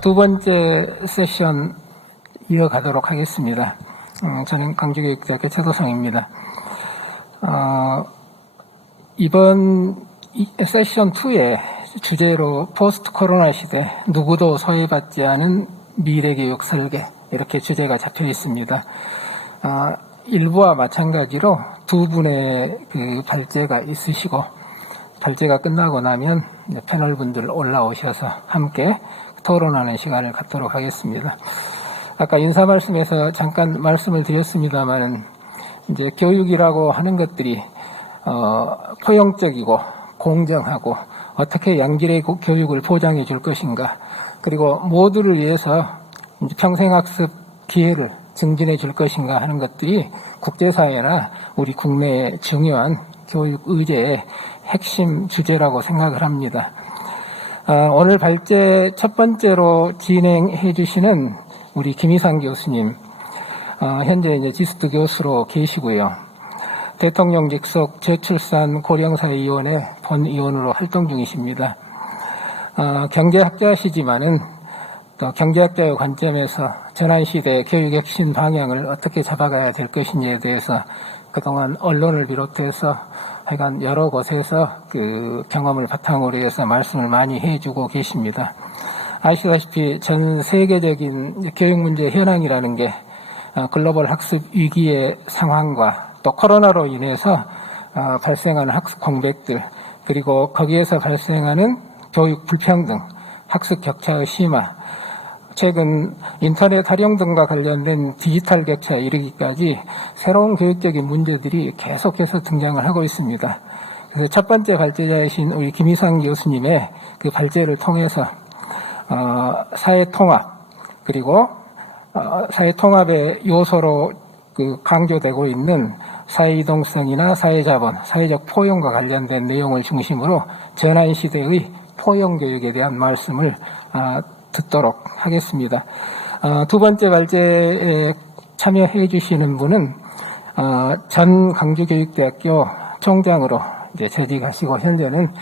두 번째 세션 이어가도록 하겠습니다. 저는 강주교육대학교 최도성입니다. 이번 세션 2의 주제로 포스트 코로나 시대 누구도 소외받지 않은 미래교육 설계, 이렇게 주제가 잡혀 있습니다. 일부와 마찬가지로 두 분의 그 발제가 있으시고, 발제가 끝나고 나면 패널분들 올라오셔서 함께 토론하는 시간을 갖도록 하겠습니다. 아까 인사 말씀에서 잠깐 말씀을 드렸습니다만은, 이제 교육이라고 하는 것들이 포용적이고 공정하고 어떻게 양질의 교육을 보장해 줄 것인가, 그리고 모두를 위해서 평생학습 기회를 증진해 줄 것인가 하는 것들이 국제사회나 우리 국내의 중요한 교육 의제의 핵심 주제라고 생각을 합니다. 오늘 발제 첫 번째로 진행해 주시는 우리 김희상 교수님, 현재 이제 지스트 교수로 계시고요. 대통령 직속 저출산 고령사회위원회 본위원으로 활동 중이십니다. 경제학자시지만은 또 경제학자의 관점에서 전환시대 교육 혁신 방향을 어떻게 잡아가야 될 것인지에 대해서 그동안 언론을 비롯해서 하여간 여러 곳에서 그 경험을 바탕으로 해서 말씀을 많이 해주고 계십니다. 아시다시피 전 세계적인 교육 문제 현황이라는 게 글로벌 학습 위기의 상황과 또 코로나로 인해서 발생하는 학습 공백들, 그리고 거기에서 발생하는 교육 불평등, 학습 격차의 심화, 최근 인터넷 활용 등과 관련된 디지털 격차에 이르기까지 새로운 교육적인 문제들이 계속해서 등장을 하고 있습니다. 그래서 첫 번째 발제자이신 우리 김희상 교수님의 그 발제를 통해서 사회통합, 그리고 사회통합의 요소로 그 강조되고 있는 사회이동성이나 사회자본, 사회적 포용과 관련된 내용을 중심으로 전환시대의 포용교육에 대한 말씀을 듣도록 하겠습니다. 두 번째 발제에 참여해 주시는 분은 전 강주교육대학교 총장으로 이제 재직하시고, 현재는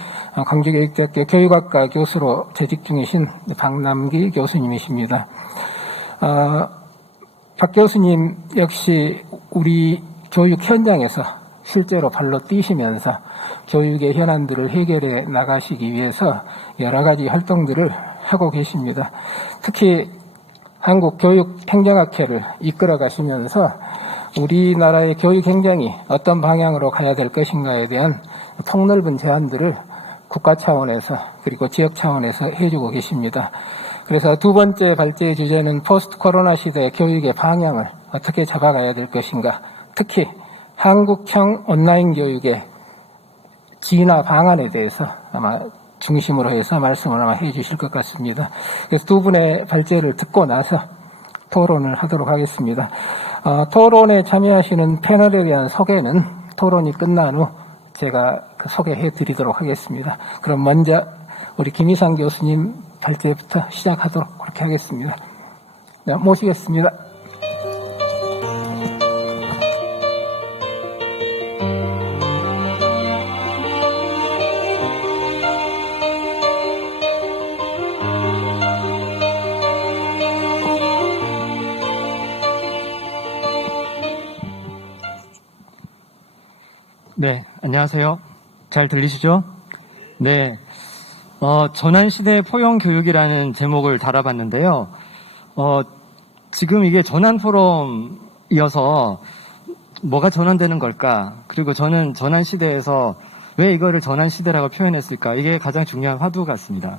강주교육대학교 교육학과 교수로 재직 중이신 박남기 교수님이십니다. 박 교수님 역시 우리 교육 현장에서 실제로 발로 뛰시면서 교육의 현안들을 해결해 나가시기 위해서 여러 가지 활동들을 하고 계십니다. 특히 한국교육행정학회를 이끌어 가시면서 우리나라의 교육 행정이 어떤 방향으로 가야 될 것인가에 대한 폭넓은 제안들을 국가 차원에서 그리고 지역 차원에서 해주고 계십니다. 그래서 두 번째 발제의 주제는 포스트 코로나 시대의 교육의 방향을 어떻게 잡아가야 될 것인가, 특히 한국형 온라인 교육의 진화 방안에 대해서 아마 중심으로 해서 말씀을 아마 해 주실 것 같습니다. 그래서 두 분의 발제를 듣고 나서 토론을 하도록 하겠습니다. 토론에 참여하시는 패널에 대한 소개는 토론이 끝난 후 제가 소개해 드리도록 하겠습니다. 그럼 먼저 우리 김희상 교수님 발제부터 시작하도록 그렇게 하겠습니다. 네, 모시겠습니다. 네, 안녕하세요. 잘 들리시죠? 네, 전환시대 포용교육이라는 제목을 달아봤는데요. 지금 이게 전환포럼이어서 뭐가 전환되는 걸까? 그리고 저는 전환시대에서 왜 이거를 전환시대라고 표현했을까? 이게 가장 중요한 화두 같습니다.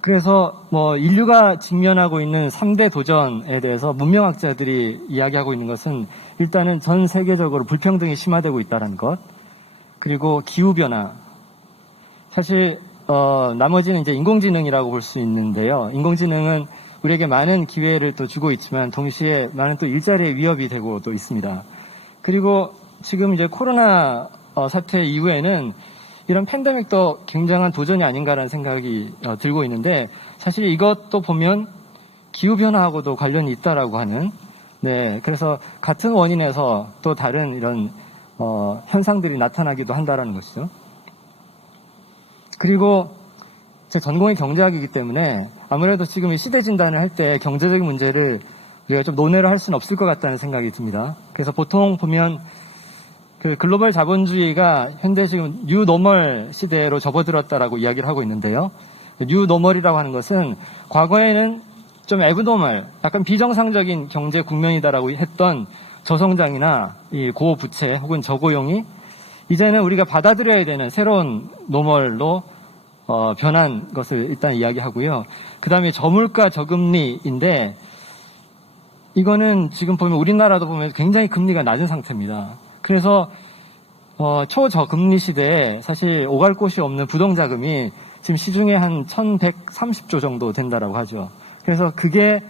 그래서 인류가 직면하고 있는 3대 도전에 대해서 문명학자들이 이야기하고 있는 것은 일단은 전 세계적으로 불평등이 심화되고 있다는 것, 그리고 기후변화. 사실 나머지는 이제 인공지능이라고 볼 수 있는데요. 인공지능은 우리에게 많은 기회를 또 주고 있지만 동시에 많은 또 일자리의 위협이 되고 또 있습니다. 그리고 지금 이제 코로나 사태 이후에는 이런 팬데믹도 굉장한 도전이 아닌가라는 생각이 들고 있는데, 사실 이것도 보면 기후변화하고도 관련이 있다라고 하는, 네, 그래서 같은 원인에서 또 다른 이런 현상들이 나타나기도 한다라는 것이죠. 그리고 제 전공이 경제학이기 때문에 아무래도 지금 이 시대 진단을 할 때 경제적인 문제를 우리가 좀 논외로 할 수는 없을 것 같다는 생각이 듭니다. 그래서 보통 보면 그 글로벌 자본주의가 현재 지금 뉴노멀 시대로 접어들었다라고 이야기를 하고 있는데요. 뉴노멀이라고 하는 것은 과거에는 좀 애브노멀, 약간 비정상적인 경제 국면이다라고 했던 저성장이나 이 고부채 혹은 저고용이 이제는 우리가 받아들여야 되는 새로운 노멀로 변한 것을 일단 이야기하고요. 그 다음에 저물가 저금리인데 이거는 지금 보면 우리나라도 보면 굉장히 금리가 낮은 상태입니다. 그래서 초저금리 시대에 사실 오갈 곳이 없는 부동자금이 지금 시중에 한 1130조 정도 된다라고 하죠. 그래서 그게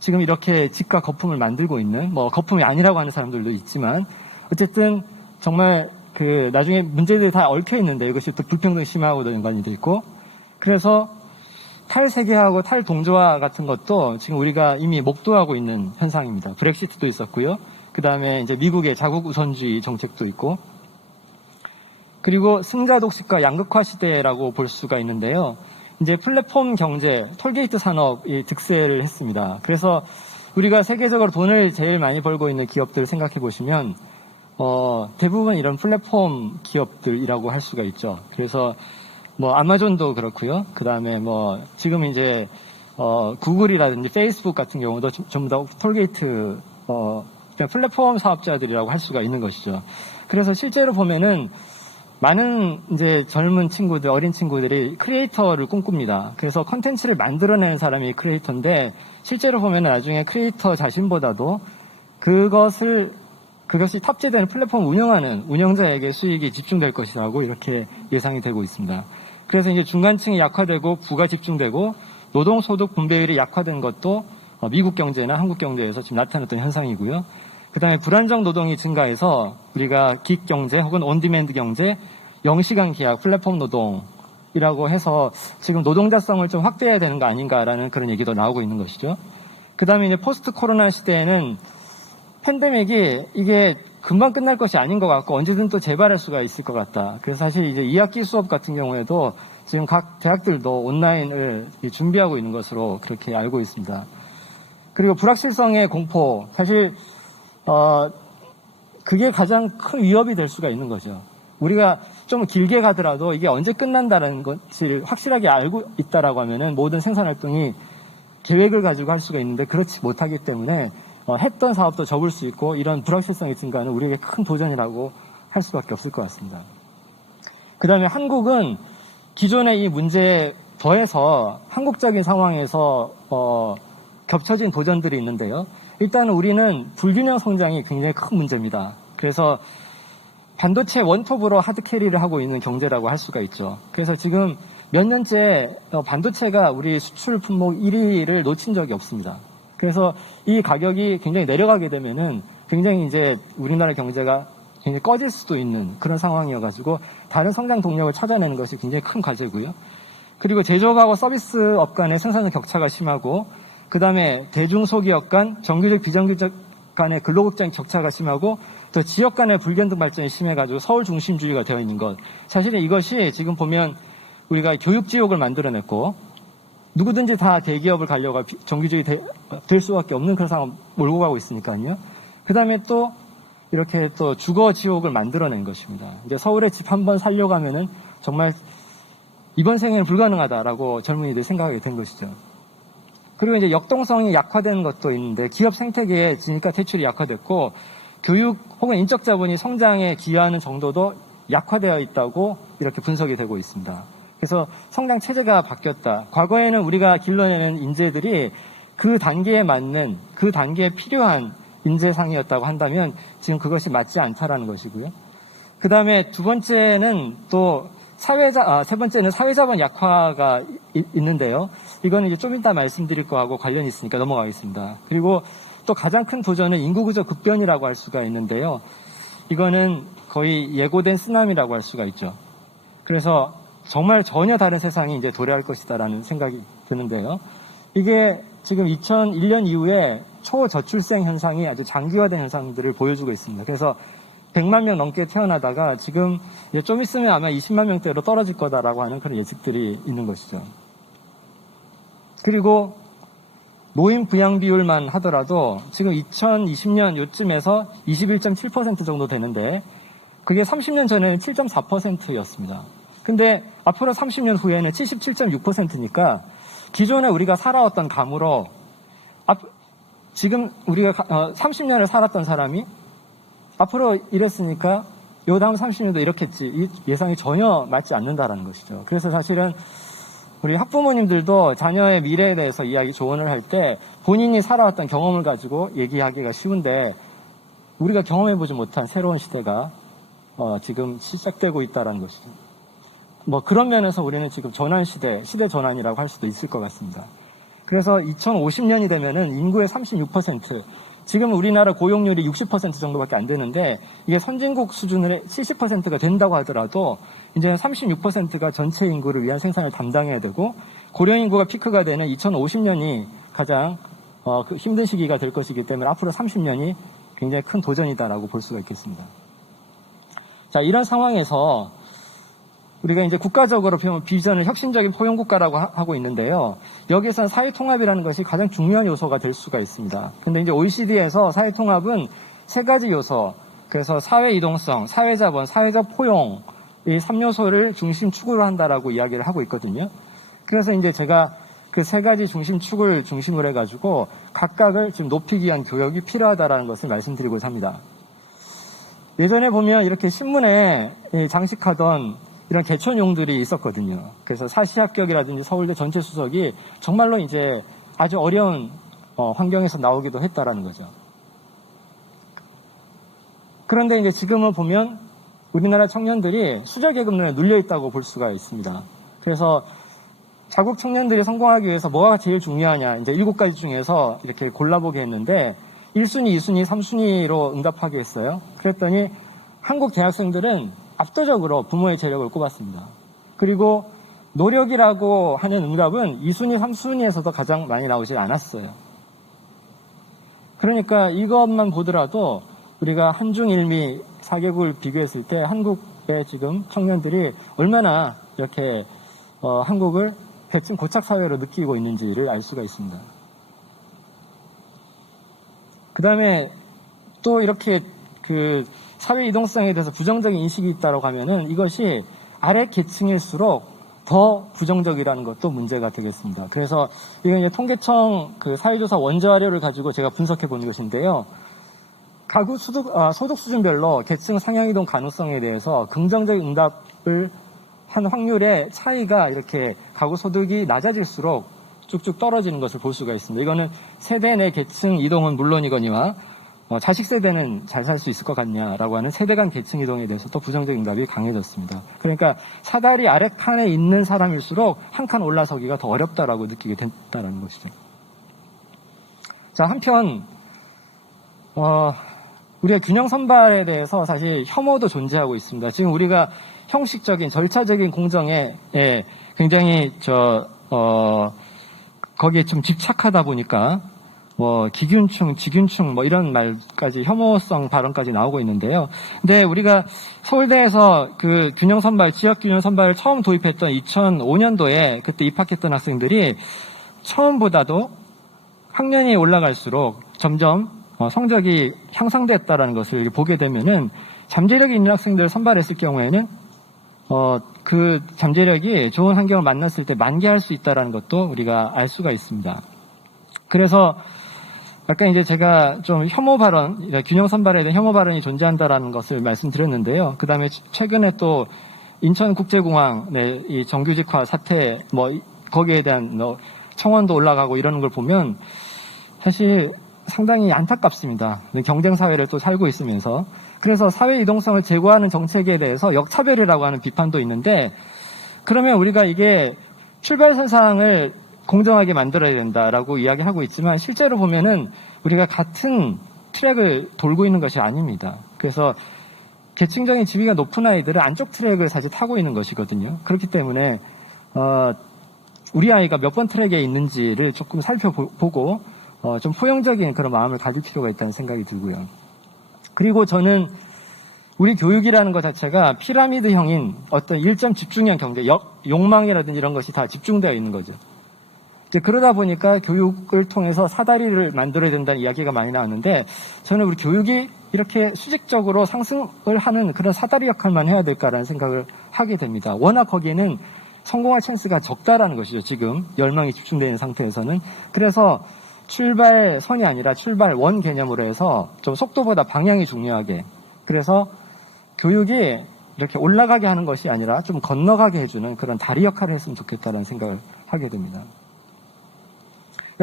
지금 이렇게 집값 거품을 만들고 있는, 뭐 거품이 아니라고 하는 사람들도 있지만 어쨌든 정말 그 나중에 문제들이 다 얽혀 있는데 이것이 또 불평등 심화하고도 연관이 돼 있고, 그래서 탈세계화하고 탈동조화 같은 것도 지금 우리가 이미 목도하고 있는 현상입니다. 브렉시트도 있었고요. 그 다음에 이제 미국의 자국 우선주의 정책도 있고, 그리고 승자 독식과 양극화 시대라고 볼 수가 있는데요. 이제 플랫폼 경제, 톨게이트 산업이 득세를 했습니다. 그래서 우리가 세계적으로 돈을 제일 많이 벌고 있는 기업들을 생각해 보시면 대부분 이런 플랫폼 기업들이라고 할 수가 있죠. 그래서 뭐 아마존도 그렇고요. 그 다음에 뭐 지금 이제 구글이라든지 페이스북 같은 경우도 전부 다 톨게이트 그냥 플랫폼 사업자들이라고 할 수가 있는 것이죠. 그래서 실제로 보면은 많은 이제 젊은 친구들, 어린 친구들이 크리에이터를 꿈꿉니다. 그래서 컨텐츠를 만들어내는 사람이 크리에이터인데 실제로 보면 나중에 크리에이터 자신보다도 그것이 탑재되는 플랫폼 운영하는 운영자에게 수익이 집중될 것이라고 이렇게 예상이 되고 있습니다. 그래서 이제 중간층이 약화되고 부가 집중되고 노동소득 분배율이 약화된 것도 미국 경제나 한국 경제에서 지금 나타났던 현상이고요. 그 다음에 불안정 노동이 증가해서 우리가 긱 경제 혹은 온디맨드 경제, 영시간 계약, 플랫폼 노동이라고 해서 지금 노동자성을 좀 확대해야 되는 거 아닌가라는 그런 얘기도 나오고 있는 것이죠. 그 다음에 이제 포스트 코로나 시대에는 팬데믹이 이게 금방 끝날 것이 아닌 것 같고 언제든 또 재발할 수가 있을 것 같다. 그래서 사실 이제 2학기 수업 같은 경우에도 지금 각 대학들도 온라인을 준비하고 있는 것으로 그렇게 알고 있습니다. 그리고 불확실성의 공포, 사실 그게 가장 큰 위협이 될 수가 있는 거죠. 우리가 좀 길게 가더라도 이게 언제 끝난다는 것을 확실하게 알고 있다라고 하면은 모든 생산 활동이 계획을 가지고 할 수가 있는데 그렇지 못하기 때문에 했던 사업도 접을 수 있고 이런 불확실성의 증가는 우리에게 큰 도전이라고 할 수밖에 없을 것 같습니다. 그 다음에 한국은 기존의 이 문제에 더해서 한국적인 상황에서 겹쳐진 도전들이 있는데요. 일단은 우리는 불균형 성장이 굉장히 큰 문제입니다. 그래서 반도체 원톱으로 하드캐리를 하고 있는 경제라고 할 수가 있죠. 그래서 지금 몇 년째 반도체가 우리 수출 품목 1위를 놓친 적이 없습니다. 그래서 이 가격이 굉장히 내려가게 되면은 굉장히 이제 우리나라 경제가 굉장히 꺼질 수도 있는 그런 상황이어가지고 다른 성장 동력을 찾아내는 것이 굉장히 큰 과제고요. 그리고 제조업하고 서비스업 간의 생산성 격차가 심하고 그 다음에 대중소기업 간, 정규직, 비정규직 간의 근로극장 격차가 심하고 또 지역 간의 불균등 발전이 심해가지고 서울 중심주의가 되어 있는 것. 사실은 이것이 지금 보면 우리가 교육지옥을 만들어냈고 누구든지 다 대기업을 가려고 정규직이 될 수밖에 없는 그런 상황 몰고 가고 있으니까요. 그 다음에 또 이렇게 또 주거 지옥을 만들어낸 것입니다. 이제 서울에 집 한 번 살려고 하면은 정말 이번 생에는 불가능하다라고 젊은이들이 생각하게 된 것이죠. 그리고 이제 역동성이 약화되는 것도 있는데 기업 생태계에 지니까 대출이 약화됐고 교육 혹은 인적 자본이 성장에 기여하는 정도도 약화되어 있다고 이렇게 분석이 되고 있습니다. 그래서 성장 체제가 바뀌었다. 과거에는 우리가 길러내는 인재들이 그 단계에 맞는 그 단계에 필요한 인재상이었다고 한다면 지금 그것이 맞지 않다라는 것이고요. 그 다음에 세 번째는 사회자본 약화가 있는데요. 이거는 이제 좀 이따 말씀드릴 거하고 관련이 있으니까 넘어가겠습니다. 그리고 또 가장 큰 도전은 인구구조 급변이라고 할 수가 있는데요. 이거는 거의 예고된 쓰나미라고 할 수가 있죠. 그래서 정말 전혀 다른 세상이 이제 도래할 것이다라는 생각이 드는데요. 이게 지금 2001년 이후에 초저출생 현상이 아주 장기화된 현상들을 보여주고 있습니다. 그래서 100만 명 넘게 태어나다가 지금 이제 좀 있으면 아마 20만 명대로 떨어질 거다라고 하는 그런 예측들이 있는 것이죠. 그리고 노인 부양 비율만 하더라도 지금 2020년 요쯤에서 21.7% 정도 되는데 그게 30년 전에는 7.4%였습니다. 근데 앞으로 30년 후에는 77.6%니까 기존에 우리가 살아왔던 감으로 지금 우리가 30년을 살았던 사람이 앞으로 이랬으니까 요 다음 30년도 이렇겠지. 이 예상이 전혀 맞지 않는다라는 것이죠. 그래서 사실은 우리 학부모님들도 자녀의 미래에 대해서 조언을 할 때 본인이 살아왔던 경험을 가지고 얘기하기가 쉬운데 우리가 경험해보지 못한 새로운 시대가 지금 시작되고 있다는 것이죠. 뭐 그런 면에서 우리는 지금 시대 전환이라고 할 수도 있을 것 같습니다. 그래서 2050년이 되면은 인구의 36%, 지금 우리나라 고용률이 60% 정도밖에 안 되는데 이게 선진국 수준의 70%가 된다고 하더라도 이제 36%가 전체 인구를 위한 생산을 담당해야 되고 고령 인구가 피크가 되는 2050년이 가장 힘든 시기가 될 것이기 때문에 앞으로 30년이 굉장히 큰 도전이다라고 볼 수가 있겠습니다. 자, 이런 상황에서 우리가 이제 국가적으로 비전을 혁신적인 포용국가라고 하고 있는데요. 여기에서는 사회통합이라는 것이 가장 중요한 요소가 될 수가 있습니다. 근데 이제 OECD에서 사회통합은 세 가지 요소, 그래서 사회이동성, 사회자본, 사회적 포용, 이 3요소를 중심 축으로 한다라고 이야기를 하고 있거든요. 그래서 이제 제가 그 세 가지 중심 축을 중심으로 해가지고 각각을 지금 높이기 위한 교육이 필요하다라는 것을 말씀드리고자 합니다. 예전에 보면 이렇게 신문에 장식하던 이런 개천용들이 있었거든요. 그래서 사시합격이라든지 서울대 전체 수석이 정말로 이제 아주 어려운 환경에서 나오기도 했다라는 거죠. 그런데 이제 지금은 보면 우리나라 청년들이 수저계급론에 눌려 있다고 볼 수가 있습니다. 그래서 자국 청년들이 성공하기 위해서 뭐가 제일 중요하냐, 이제 7가지 중에서 이렇게 골라보게 했는데 1순위, 2순위, 3순위로 응답하게 했어요. 그랬더니 한국 대학생들은 압도적으로 부모의 재력을 꼽았습니다. 그리고 노력이라고 하는 응답은 2순위, 3순위에서도 가장 많이 나오지 않았어요. 그러니까 이것만 보더라도 우리가 한중일미 4개국을 비교했을 때 한국의 지금 청년들이 얼마나 이렇게 한국을 대충 고착사회로 느끼고 있는지를 알 수가 있습니다. 그 다음에 또 이렇게 그 사회 이동성에 대해서 부정적인 인식이 있다고 하면은 이것이 아래 계층일수록 더 부정적이라는 것도 문제가 되겠습니다. 그래서 이건 이제 통계청 그 사회조사 원자료를 가지고 제가 분석해 본 것인데요. 가구 소득 수준별로 계층 상향 이동 가능성에 대해서 긍정적 응답을 한 확률의 차이가 이렇게 가구 소득이 낮아질수록 쭉쭉 떨어지는 것을 볼 수가 있습니다. 이거는 세대 내 계층 이동은 물론이거니와 자식 세대는 잘 살 수 있을 것 같냐라고 하는 세대 간 계층 이동에 대해서도 부정적 응답이 강해졌습니다. 그러니까 사다리 아래 칸에 있는 사람일수록 한 칸 올라서기가 더 어렵다라고 느끼게 됐다는 것이죠. 자, 한편 우리가 균형 선발에 대해서 사실 혐오도 존재하고 있습니다. 지금 우리가 형식적인 절차적인 공정에 굉장히 거기에 좀 집착하다 보니까 기균충, 지균충 이런 말까지 혐오성 발언까지 나오고 있는데요. 근데 우리가 서울대에서 그 균형 선발, 지역 균형 선발을 처음 도입했던 2005년도에 그때 입학했던 학생들이 처음보다도 학년이 올라갈수록 점점 성적이 향상됐다라는 것을 보게 되면은 잠재력이 있는 학생들을 선발했을 경우에는 그 잠재력이 좋은 환경을 만났을 때 만개할 수 있다라는 것도 우리가 알 수가 있습니다. 그래서 아까 이제 제가 좀 혐오 발언, 균형 선발에 대한 혐오 발언이 존재한다라는 것을 말씀드렸는데요. 그 다음에 최근에 또 인천국제공항 이 정규직화 사태, 거기에 대한 청원도 올라가고 이러는 걸 보면 사실 상당히 안타깝습니다. 경쟁 사회를 또 살고 있으면서. 그래서 사회 이동성을 제고하는 정책에 대해서 역차별이라고 하는 비판도 있는데, 그러면 우리가 이게 출발선상을 공정하게 만들어야 된다라고 이야기하고 있지만 실제로 보면은 우리가 같은 트랙을 돌고 있는 것이 아닙니다. 그래서 계층적인 지위가 높은 아이들은 안쪽 트랙을 사실 타고 있는 것이거든요. 그렇기 때문에 우리 아이가 몇 번 트랙에 있는지를 조금 살펴보고 좀 포용적인 그런 마음을 가질 필요가 있다는 생각이 들고요. 그리고 저는 우리 교육이라는 것 자체가 피라미드형인 어떤 일점 집중형 경계, 욕망이라든지 이런 것이 다 집중되어 있는 거죠. 이제 그러다 보니까 교육을 통해서 사다리를 만들어야 된다는 이야기가 많이 나왔는데, 저는 우리 교육이 이렇게 수직적으로 상승을 하는 그런 사다리 역할만 해야 될까라는 생각을 하게 됩니다. 워낙 거기에는 성공할 찬스가 적다라는 것이죠. 지금 열망이 집중되어 있는 상태에서는. 그래서 출발선이 아니라 출발원 개념으로 해서 좀 속도보다 방향이 중요하게, 그래서 교육이 이렇게 올라가게 하는 것이 아니라 좀 건너가게 해주는 그런 다리 역할을 했으면 좋겠다는 생각을 하게 됩니다.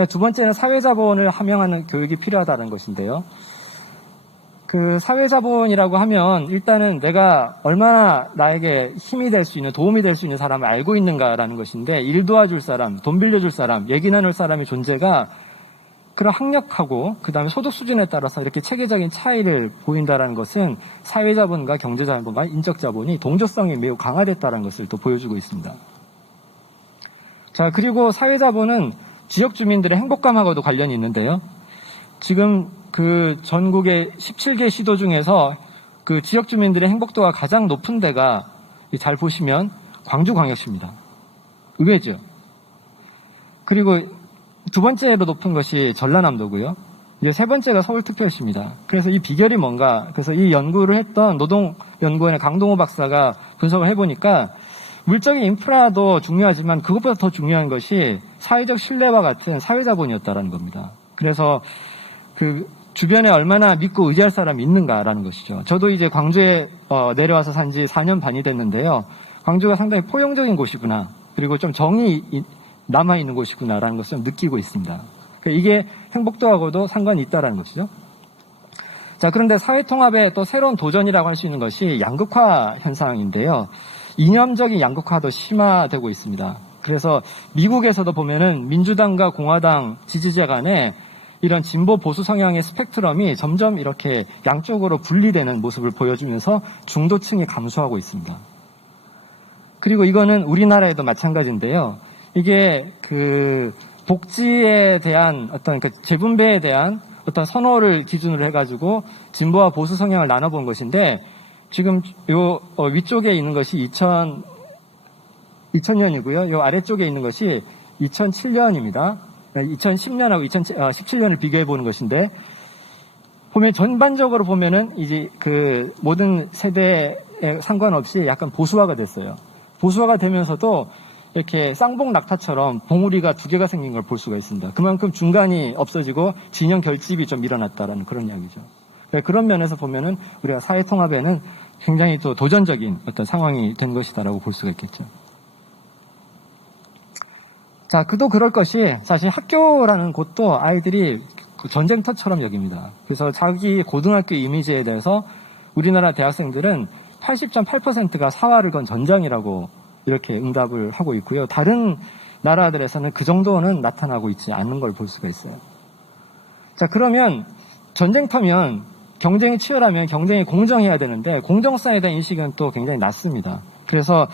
두 번째는 사회자본을 함양하는 교육이 필요하다는 것인데요. 그 사회자본이라고 하면 일단은 내가 얼마나 나에게 힘이 될 수 있는, 도움이 될 수 있는 사람을 알고 있는가라는 것인데, 일 도와줄 사람, 돈 빌려줄 사람, 얘기 나눌 사람의 존재가 그런 학력하고 그 다음에 소득 수준에 따라서 이렇게 체계적인 차이를 보인다는 것은 사회자본과 경제자본과 인적자본이 동조성이 매우 강화됐다는 것을 또 보여주고 있습니다. 자, 그리고 사회자본은 지역 주민들의 행복감하고도 관련이 있는데요. 지금 그 전국의 17개 시도 중에서 그 지역 주민들의 행복도가 가장 높은 데가 잘 보시면 광주광역시입니다. 의외죠. 그리고 두 번째로 높은 것이 전라남도고요. 이제 세 번째가 서울특별시입니다. 그래서 이 비결이 뭔가, 그래서 이 연구를 했던 노동연구원의 강동호 박사가 분석을 해보니까 물적인 인프라도 중요하지만 그것보다 더 중요한 것이 사회적 신뢰와 같은 사회자본이었다라는 겁니다. 그래서 그 주변에 얼마나 믿고 의지할 사람이 있는가라는 것이죠. 저도 이제 광주에 내려와서 산 지 4년 반이 됐는데요. 광주가 상당히 포용적인 곳이구나. 그리고 좀 정이 남아있는 곳이구나라는 것을 느끼고 있습니다. 이게 행복도하고도 상관이 있다는 것이죠. 자, 그런데 사회통합의 또 새로운 도전이라고 할 수 있는 것이 양극화 현상인데요. 이념적인 양극화도 심화되고 있습니다. 그래서 미국에서도 보면은 민주당과 공화당 지지자 간에 이런 진보 보수 성향의 스펙트럼이 점점 이렇게 양쪽으로 분리되는 모습을 보여주면서 중도층이 감소하고 있습니다. 그리고 이거는 우리나라에도 마찬가지인데요. 이게 그 복지에 대한 어떤 그 재분배에 대한 어떤 선호를 기준으로 해가지고 진보와 보수 성향을 나눠본 것인데, 지금 요 위쪽에 있는 것이 2000년이고요. 요 아래쪽에 있는 것이 2007년입니다. 2010년하고 2017년을 비교해 보는 것인데, 보면 전반적으로 보면은 이제 그 모든 세대에 상관없이 약간 보수화가 됐어요. 보수화가 되면서도 이렇게 쌍봉 낙타처럼 봉우리가 두 개가 생긴 걸 볼 수가 있습니다. 그만큼 중간이 없어지고 진영 결집이 좀 일어났다라는 그런 이야기죠. 그런 면에서 보면은 우리가 사회 통합에는 굉장히 또 도전적인 어떤 상황이 된 것이다라고 볼 수가 있겠죠. 자, 그도 그럴 것이 사실 학교라는 곳도 아이들이 전쟁터처럼 여깁니다. 그래서 자기 고등학교 이미지에 대해서 우리나라 대학생들은 80.8%가 사활을 건 전장이라고 이렇게 응답을 하고 있고요. 다른 나라들에서는 그 정도는 나타나고 있지 않는 걸 볼 수가 있어요. 자, 그러면 전쟁터면 경쟁이 치열하면 경쟁이 공정해야 되는데 공정성에 대한 인식은 또 굉장히 낮습니다. 그래서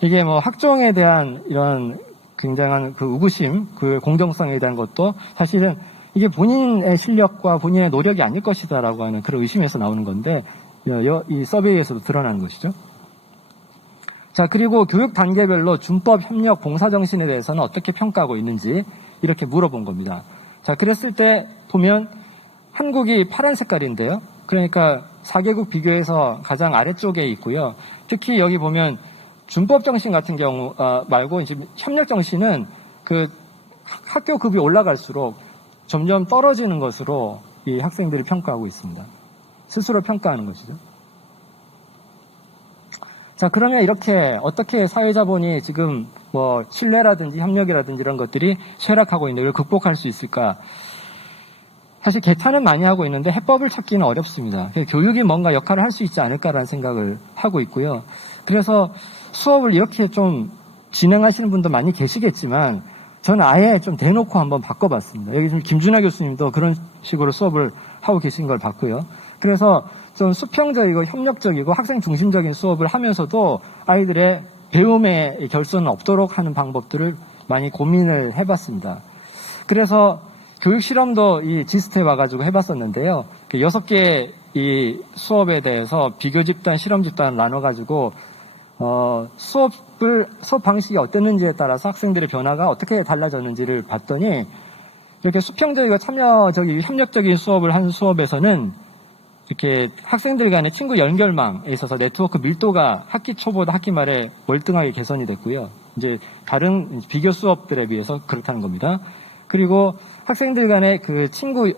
이게 뭐 학종에 대한 이런 굉장한 그 의구심, 그 공정성에 대한 것도 사실은 이게 본인의 실력과 본인의 노력이 아닐 것이다라고 하는 그런 의심에서 나오는 건데, 이 서베이에서도 드러나는 것이죠. 자, 그리고 교육 단계별로 준법, 협력, 봉사정신에 대해서는 어떻게 평가하고 있는지 이렇게 물어본 겁니다. 자, 그랬을 때 보면 한국이 파란 색깔인데요. 그러니까 4개국 비교해서 가장 아래쪽에 있고요. 특히 여기 보면 준법정신 같은 경우 말고 이제 협력정신은 그 학교 급이 올라갈수록 점점 떨어지는 것으로 이 학생들이 평가하고 있습니다. 스스로 평가하는 것이죠. 자, 그러면 이렇게 어떻게 사회자본이 지금 뭐 신뢰라든지 협력이라든지 이런 것들이 쇠락하고 있는 걸 극복할 수 있을까? 사실 개탄은 많이 하고 있는데 해법을 찾기는 어렵습니다. 교육이 뭔가 역할을 할 수 있지 않을까라는 생각을 하고 있고요. 그래서 수업을 이렇게 좀 진행하시는 분도 많이 계시겠지만 저는 아예 좀 대놓고 한번 바꿔봤습니다. 여기 지금 김준하 교수님도 그런 식으로 수업을 하고 계신 걸 봤고요. 그래서 좀 수평적이고 협력적이고 학생 중심적인 수업을 하면서도 아이들의 배움의 결손은 없도록 하는 방법들을 많이 고민을 해봤습니다. 그래서 교육 실험도 이 지스트에 와가지고 해봤었는데요. 6개 이 수업에 대해서 비교 집단, 실험 집단을 나눠가지고 수업 방식이 어땠는지에 따라서 학생들의 변화가 어떻게 달라졌는지를 봤더니 이렇게 수평적이고 참여적이고 협력적인 수업을 한 수업에서는 이렇게 학생들 간의 친구 연결망에 있어서 네트워크 밀도가 학기 초보다 학기 말에 월등하게 개선이 됐고요. 이제 다른 비교 수업들에 비해서 그렇다는 겁니다. 그리고 학생들 간의 그 친구의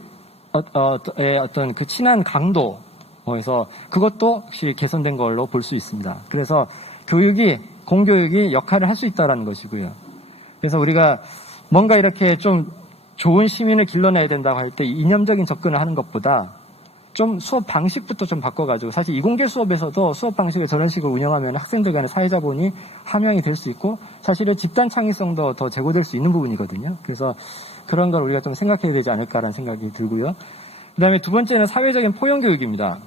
어떤 그 친한 강도에서 그것도 혹시 개선된 걸로 볼 수 있습니다. 그래서 공교육이 역할을 할 수 있다는 것이고요. 그래서 우리가 뭔가 이렇게 좀 좋은 시민을 길러내야 된다고 할 때 이념적인 접근을 하는 것보다 좀 수업 방식부터 좀 바꿔가지고, 사실 이공계 수업에서도 수업 방식을 저런 식으로 운영하면 학생들 간의 사회자본이 함양이 될 수 있고 사실은 집단 창의성도 더 제고될 수 있는 부분이거든요. 그래서 그런 걸 우리가 좀 생각해야 되지 않을까라는 생각이 들고요. 그 다음에 두 번째는 사회적인 포용교육입니다.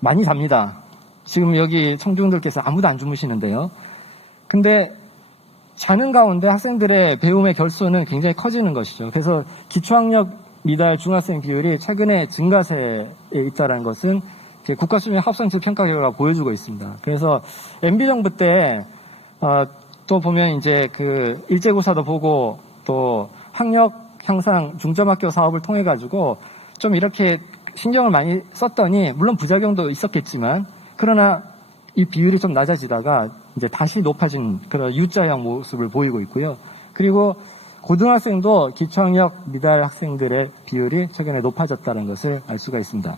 많이 잡니다. 지금 여기 청중들께서 아무도 안 주무시는데요. 근데 자는 가운데 학생들의 배움의 결손은 굉장히 커지는 것이죠. 그래서 기초학력 미달 중학생 비율이 최근에 증가세에 있다는 것은 국가수능 합성치 평가 결과가 보여주고 있습니다. 그래서 MB 정부 때 또 보면 이제 그 일제고사도 보고 또 학력 향상 중점학교 사업을 통해 가지고 좀 이렇게 신경을 많이 썼더니 물론 부작용도 있었겠지만 그러나 이 비율이 좀 낮아지다가 이제 다시 높아진 그런 U자형 모습을 보이고 있고요. 그리고 고등학생도 기초학력 미달 학생들의 비율이 최근에 높아졌다는 것을 알 수가 있습니다.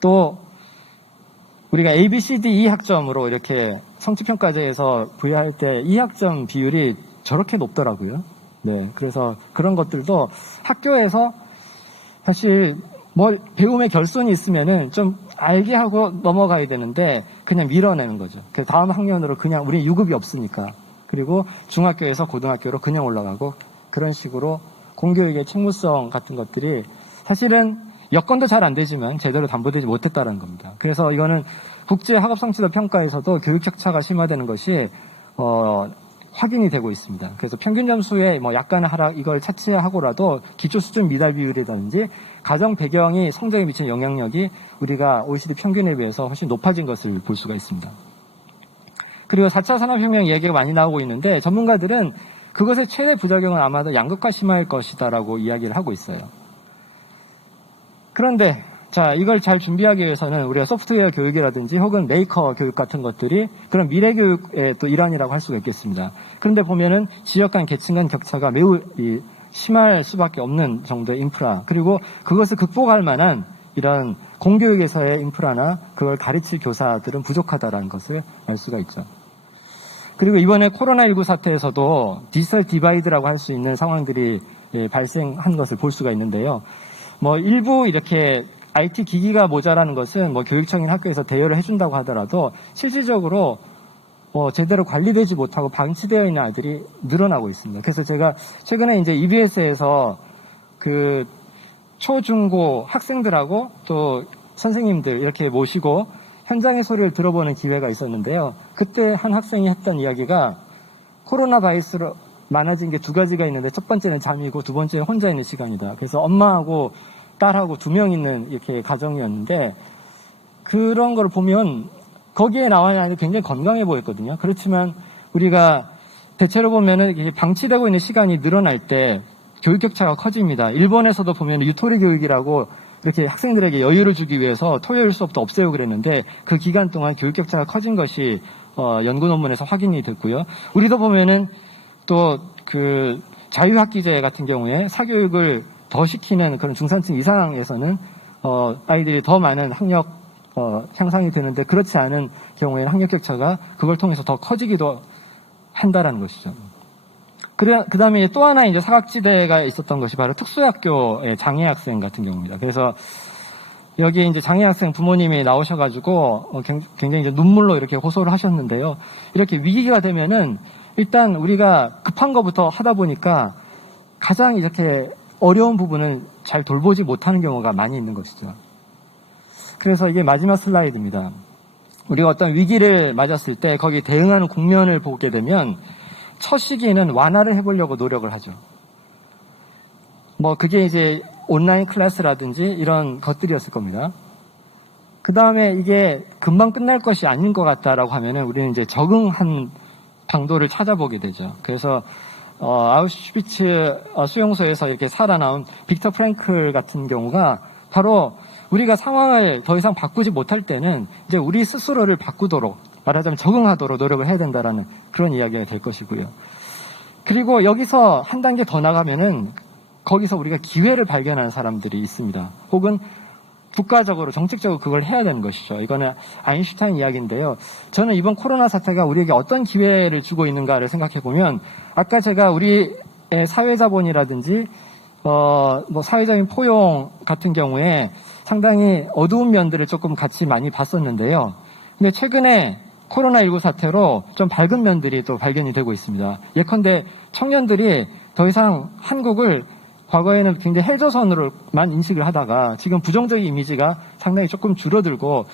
또 우리가 A, B, C, D 2학점으로 이렇게 성취평가제에서 부여할 때 2학점 비율이 저렇게 높더라고요. 네, 그래서 그런 것들도 학교에서 사실 뭐 배움의 결손이 있으면은 좀 알게 하고 넘어가야 되는데 그냥 밀어내는 거죠. 그 다음 학년으로 그냥 우리 유급이 없으니까. 그리고 중학교에서 고등학교로 그냥 올라가고 그런 식으로 공교육의 책무성 같은 것들이 사실은 여건도 잘 안 되지만 제대로 담보되지 못했다는 겁니다. 그래서 이거는 국제 학업 성취도 평가에서도 교육 격차가 심화되는 것이 확인이 되고 있습니다. 그래서 평균 점수에 뭐 약간의 하락 이걸 차치하고라도 기초 수준 미달 비율이라든지 가정 배경이 성적에 미치는 영향력이 우리가 OECD 평균에 비해서 훨씬 높아진 것을 볼 수가 있습니다. 그리고 4차 산업혁명 얘기가 많이 나오고 있는데 전문가들은 그것의 최대 부작용은 아마도 양극화 심화일 것이다라고 이야기를 하고 있어요. 그런데 자, 이걸 잘 준비하기 위해서는 우리가 소프트웨어 교육이라든지 혹은 메이커 교육 같은 것들이 그런 미래 교육의 또 일환이라고 할 수가 있겠습니다. 그런데 보면은 지역 간 계층 간 격차가 매우 심할 수밖에 없는 정도의 인프라, 그리고 그것을 극복할 만한 이런 공교육에서의 인프라나 그걸 가르칠 교사들은 부족하다라는 것을 알 수가 있죠. 그리고 이번에 코로나19 사태에서도 디지털 디바이드라고 할 수 있는 상황들이 발생한 것을 볼 수가 있는데요. 뭐 일부 이렇게 IT 기기가 모자라는 것은 뭐 교육청인 학교에서 대여를 해준다고 하더라도 실질적으로 제대로 관리되지 못하고 방치되어 있는 아이들이 늘어나고 있습니다. 그래서 제가 최근에 이제 EBS에서 그 초중고 학생들하고 또 선생님들 이렇게 모시고 현장의 소리를 들어보는 기회가 있었는데요. 그때 한 학생이 했던 이야기가 코로나 바이러스로 많아진 게 두 가지가 있는데 첫 번째는 잠이고 두 번째는 혼자 있는 시간이다. 그래서 엄마하고 딸하고 2명 있는 이렇게 가정이었는데 그런 걸 보면 거기에 나와 있는 아이들이 굉장히 건강해 보였거든요. 그렇지만 우리가 대체로 보면은 이게 방치되고 있는 시간이 늘어날 때 교육 격차가 커집니다. 일본에서도 보면 유토리 교육이라고 이렇게 학생들에게 여유를 주기 위해서 토요일 수업도 없애고 그랬는데 그 기간 동안 교육 격차가 커진 것이 연구 논문에서 확인이 됐고요. 우리도 보면은 또 그 자유학기제 같은 경우에 사교육을 더 시키는 그런 중산층 이상에서는 아이들이 더 많은 학력 향상이 되는데 그렇지 않은 경우에는 학력 격차가 그걸 통해서 더 커지기도 한다라는 것이죠. 그 다음에 또 하나 이제 사각지대가 있었던 것이 바로 특수학교의 장애 학생 같은 경우입니다. 그래서 여기 이제 장애 학생 부모님이 나오셔가지고 굉장히 이제 눈물로 이렇게 호소를 하셨는데요. 이렇게 위기가 되면은 일단 우리가 급한 것부터 하다 보니까 가장 이렇게 어려운 부분은 잘 돌보지 못하는 경우가 많이 있는 것이죠. 그래서 이게 마지막 슬라이드입니다. 우리가 어떤 위기를 맞았을 때 거기에 대응하는 국면을 보게 되면 첫 시기에는 완화를 해보려고 노력을 하죠. 뭐 그게 이제 온라인 클래스라든지 이런 것들이었을 겁니다. 그 다음에 이게 금방 끝날 것이 아닌 것 같다라고 하면은 우리는 이제 적응한 방도를 찾아보게 되죠. 그래서 아우슈비츠 수용소에서 이렇게 살아나온 빅터 프랭클 같은 경우가 바로 우리가 상황을 더 이상 바꾸지 못할 때는 이제 우리 스스로를 바꾸도록, 말하자면 적응하도록 노력을 해야 된다라는 그런 이야기가 될 것이고요. 그리고 여기서 한 단계 더 나가면은 거기서 우리가 기회를 발견하는 사람들이 있습니다. 혹은 국가적으로 정책적으로 그걸 해야 되는 것이죠. 이거는 아인슈타인 이야기인데요. 저는 이번 코로나 사태가 우리에게 어떤 기회를 주고 있는가를 생각해 보면, 아까 제가 우리의 사회자본이라든지 뭐 사회적인 포용 같은 경우에 상당히 어두운 면들을 조금 같이 많이 봤었는데요. 근데 최근에 코로나19 사태로 좀 밝은 면들이 또 발견이 되고 있습니다. 예컨대 청년들이 더 이상 한국을 과거에는 굉장히 헬조선으로만 인식을 하다가 지금 부정적인 이미지가 상당히 조금 줄어들고,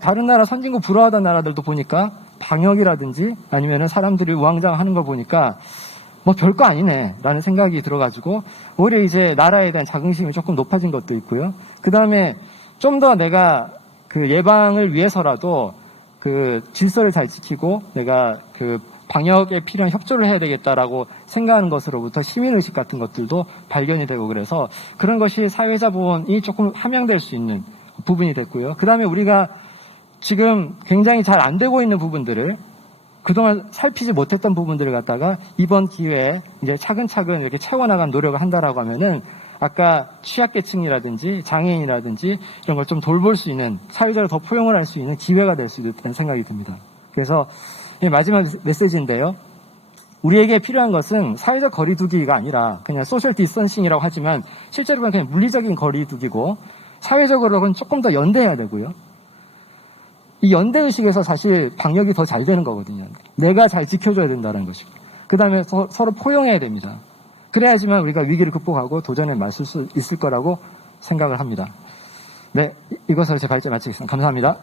다른 나라 선진국 부러워하던 나라들도 보니까 방역이라든지 아니면은 사람들이 우왕좌왕하는 걸 보니까 뭐 별거 아니네 라는 생각이 들어가지고 오히려 이제 나라에 대한 자긍심이 조금 높아진 것도 있고요. 그 다음에 좀 더 내가 그 예방을 위해서라도 그 질서를 잘 지키고 내가 그 방역에 필요한 협조를 해야 되겠다라고 생각하는 것으로부터 시민의식 같은 것들도 발견이 되고, 그래서 그런 것이 사회자본이 조금 함양될 수 있는 부분이 됐고요. 그 다음에 우리가 지금 굉장히 잘 안 되고 있는 부분들을, 그동안 살피지 못했던 부분들을 갖다가 이번 기회에 이제 차근차근 이렇게 채워나간 노력을 한다라고 하면은 아까 취약계층이라든지 장애인이라든지 이런 걸 좀 돌볼 수 있는, 사회적으로 더 포용을 할 수 있는 기회가 될 수 있다는 생각이 듭니다. 그래서 마지막 메시지인데요. 우리에게 필요한 것은 사회적 거리두기가 아니라 그냥 소셜 디스턴싱이라고 하지만 실제로는 그냥 물리적인 거리두기고, 사회적으로는 조금 더 연대해야 되고요. 이 연대의식에서 사실 방역이 더 잘 되는 거거든요. 내가 잘 지켜줘야 된다는 것이고, 그 다음에 서로 포용해야 됩니다. 그래야지만 우리가 위기를 극복하고 도전에 맞설 수 있을 거라고 생각을 합니다. 네, 이것으로 제 발제 마치겠습니다. 감사합니다.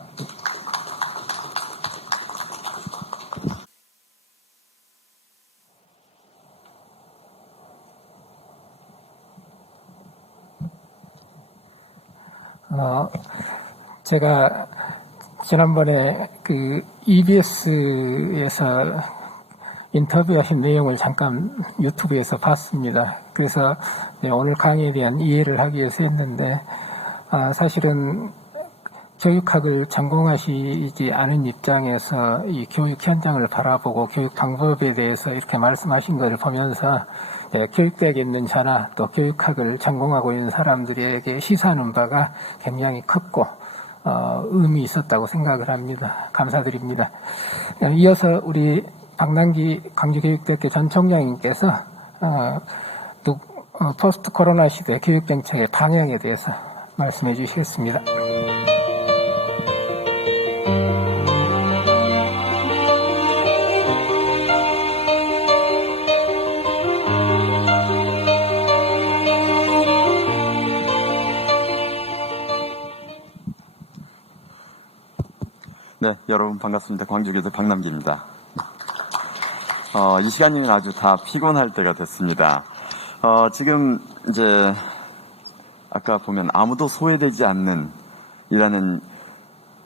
제가 지난번에 그 EBS에서 인터뷰하신 내용을 잠깐 유튜브에서 봤습니다. 그래서 오늘 강의에 대한 이해를 하기 위해서 했는데, 사실은 교육학을 전공하시지 않은 입장에서 이 교육 현장을 바라보고 교육 방법에 대해서 이렇게 말씀하신 것을 보면서 교육대학에 있는 저나 또 교육학을 전공하고 있는 사람들에게 시사하는 바가 굉장히 컸고 의미 있었다고 생각을 합니다. 감사드립니다. 이어서 우리 박남기 광주교육대학교 전 총장님께서 포스트 코로나 시대 교육정책의 방향에 대해서 말씀해 주시겠습니다. 네, 여러분 반갑습니다. 광주교대 박남기입니다. 이 시간이면 아주 다 피곤할 때가 됐습니다. 지금 이제 아까 보면 아무도 소외되지 않는 이라는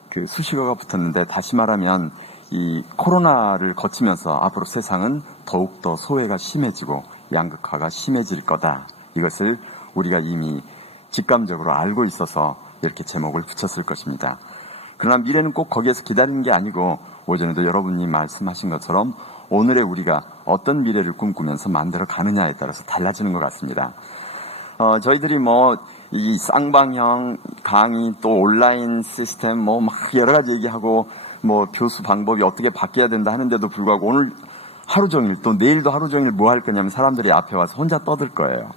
그 수식어가 붙었는데, 다시 말하면 이 코로나를 거치면서 앞으로 세상은 더욱더 소외가 심해지고 양극화가 심해질 거다. 이것을 우리가 이미 직감적으로 알고 있어서 이렇게 제목을 붙였을 것입니다. 그러나 미래는 꼭 거기에서 기다리는 게 아니고, 오전에도 여러분이 말씀하신 것처럼 오늘의 우리가 어떤 미래를 꿈꾸면서 만들어 가느냐에 따라서 달라지는 것 같습니다. 저희들이 이 쌍방향 강의 또 온라인 시스템 막 여러 가지 얘기하고 교수 방법이 어떻게 바뀌어야 된다 하는데도 불구하고 오늘 하루 종일 또 내일도 하루 종일 뭐 할 거냐면 사람들이 앞에 와서 혼자 떠들 거예요.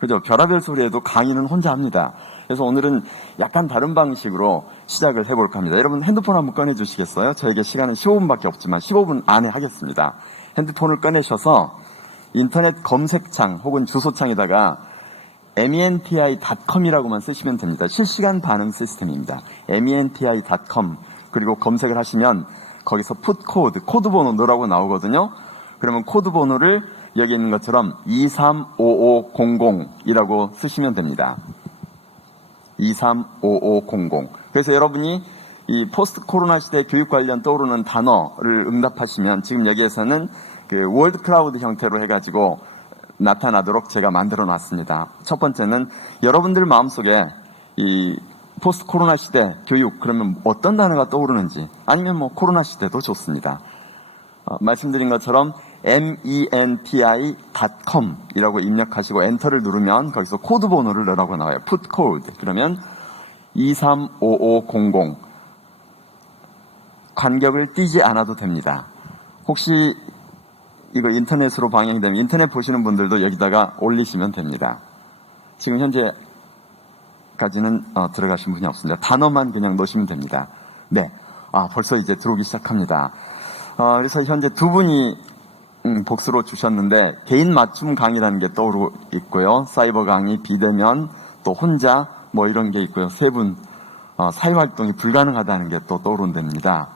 그죠? 별하별 소리에도 강의는 혼자 합니다. 그래서 오늘은 약간 다른 방식으로 시작을 해볼까 합니다. 여러분 핸드폰 한번 꺼내주시겠어요? 저에게 시간은 15분밖에 없지만 15분 안에 하겠습니다. 핸드폰을 꺼내셔서 인터넷 검색창 혹은 주소창에다가 menti.com이라고만 쓰시면 됩니다. 실시간 반응 시스템입니다. menti.com 그리고 검색을 하시면 거기서 풋코드, 코드 번호 넣으라고 나오거든요. 그러면 코드 번호를 여기 있는 것처럼 235500이라고 쓰시면 됩니다. 235500. 그래서 여러분이 이 포스트 코로나 시대 교육 관련 떠오르는 단어를 응답하시면 지금 여기에서는 그 월드 클라우드 형태로 해가지고 나타나도록 제가 만들어 놨습니다. 첫 번째는 여러분들 마음속에 이 포스트 코로나 시대 교육 그러면 어떤 단어가 떠오르는지, 아니면 뭐 코로나 시대도 좋습니다. 말씀드린 것처럼 menti.com 이라고 입력하시고 엔터를 누르면 거기서 코드 번호를 넣으라고 나와요. put code. 그러면 235500 간격을 띄지 않아도 됩니다. 혹시 이거 인터넷으로 방영되면 인터넷 보시는 분들도 여기다가 올리시면 됩니다. 지금 현재까지는 들어가신 분이 없습니다. 단어만 그냥 넣으시면 됩니다. 네. 벌써 이제 들어오기 시작합니다. 그래서 현재 두 분이 복수로 주셨는데, 개인 맞춤 강의라는 게 떠오르고 있고요. 사이버 강의, 비대면, 또 혼자 뭐 이런 게 있고요. 세 분 사회활동이 불가능하다는 게 또 떠오른답니다.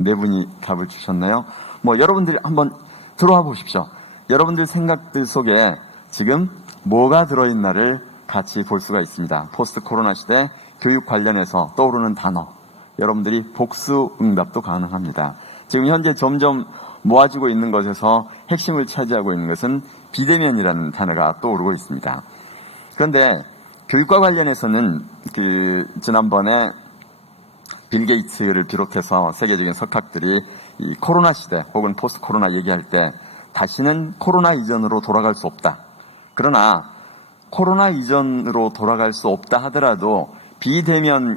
네 분이 답을 주셨나요? 뭐 여러분들이 한번 들어와 보십시오. 여러분들 생각들 속에 지금 뭐가 들어있나를 같이 볼 수가 있습니다. 포스트 코로나 시대 교육 관련해서 떠오르는 단어, 여러분들이 복수 응답도 가능합니다. 지금 현재 점점 모아지고 있는 것에서 핵심을 차지하고 있는 것은 비대면이라는 단어가 떠오르고 있습니다. 그런데 교육과 관련해서는 지난번에 빌 게이츠를 비롯해서 세계적인 석학들이 이 코로나 시대 혹은 포스트 코로나 얘기할 때 다시는 코로나 이전으로 돌아갈 수 없다. 그러나 코로나 이전으로 돌아갈 수 없다 하더라도 비대면이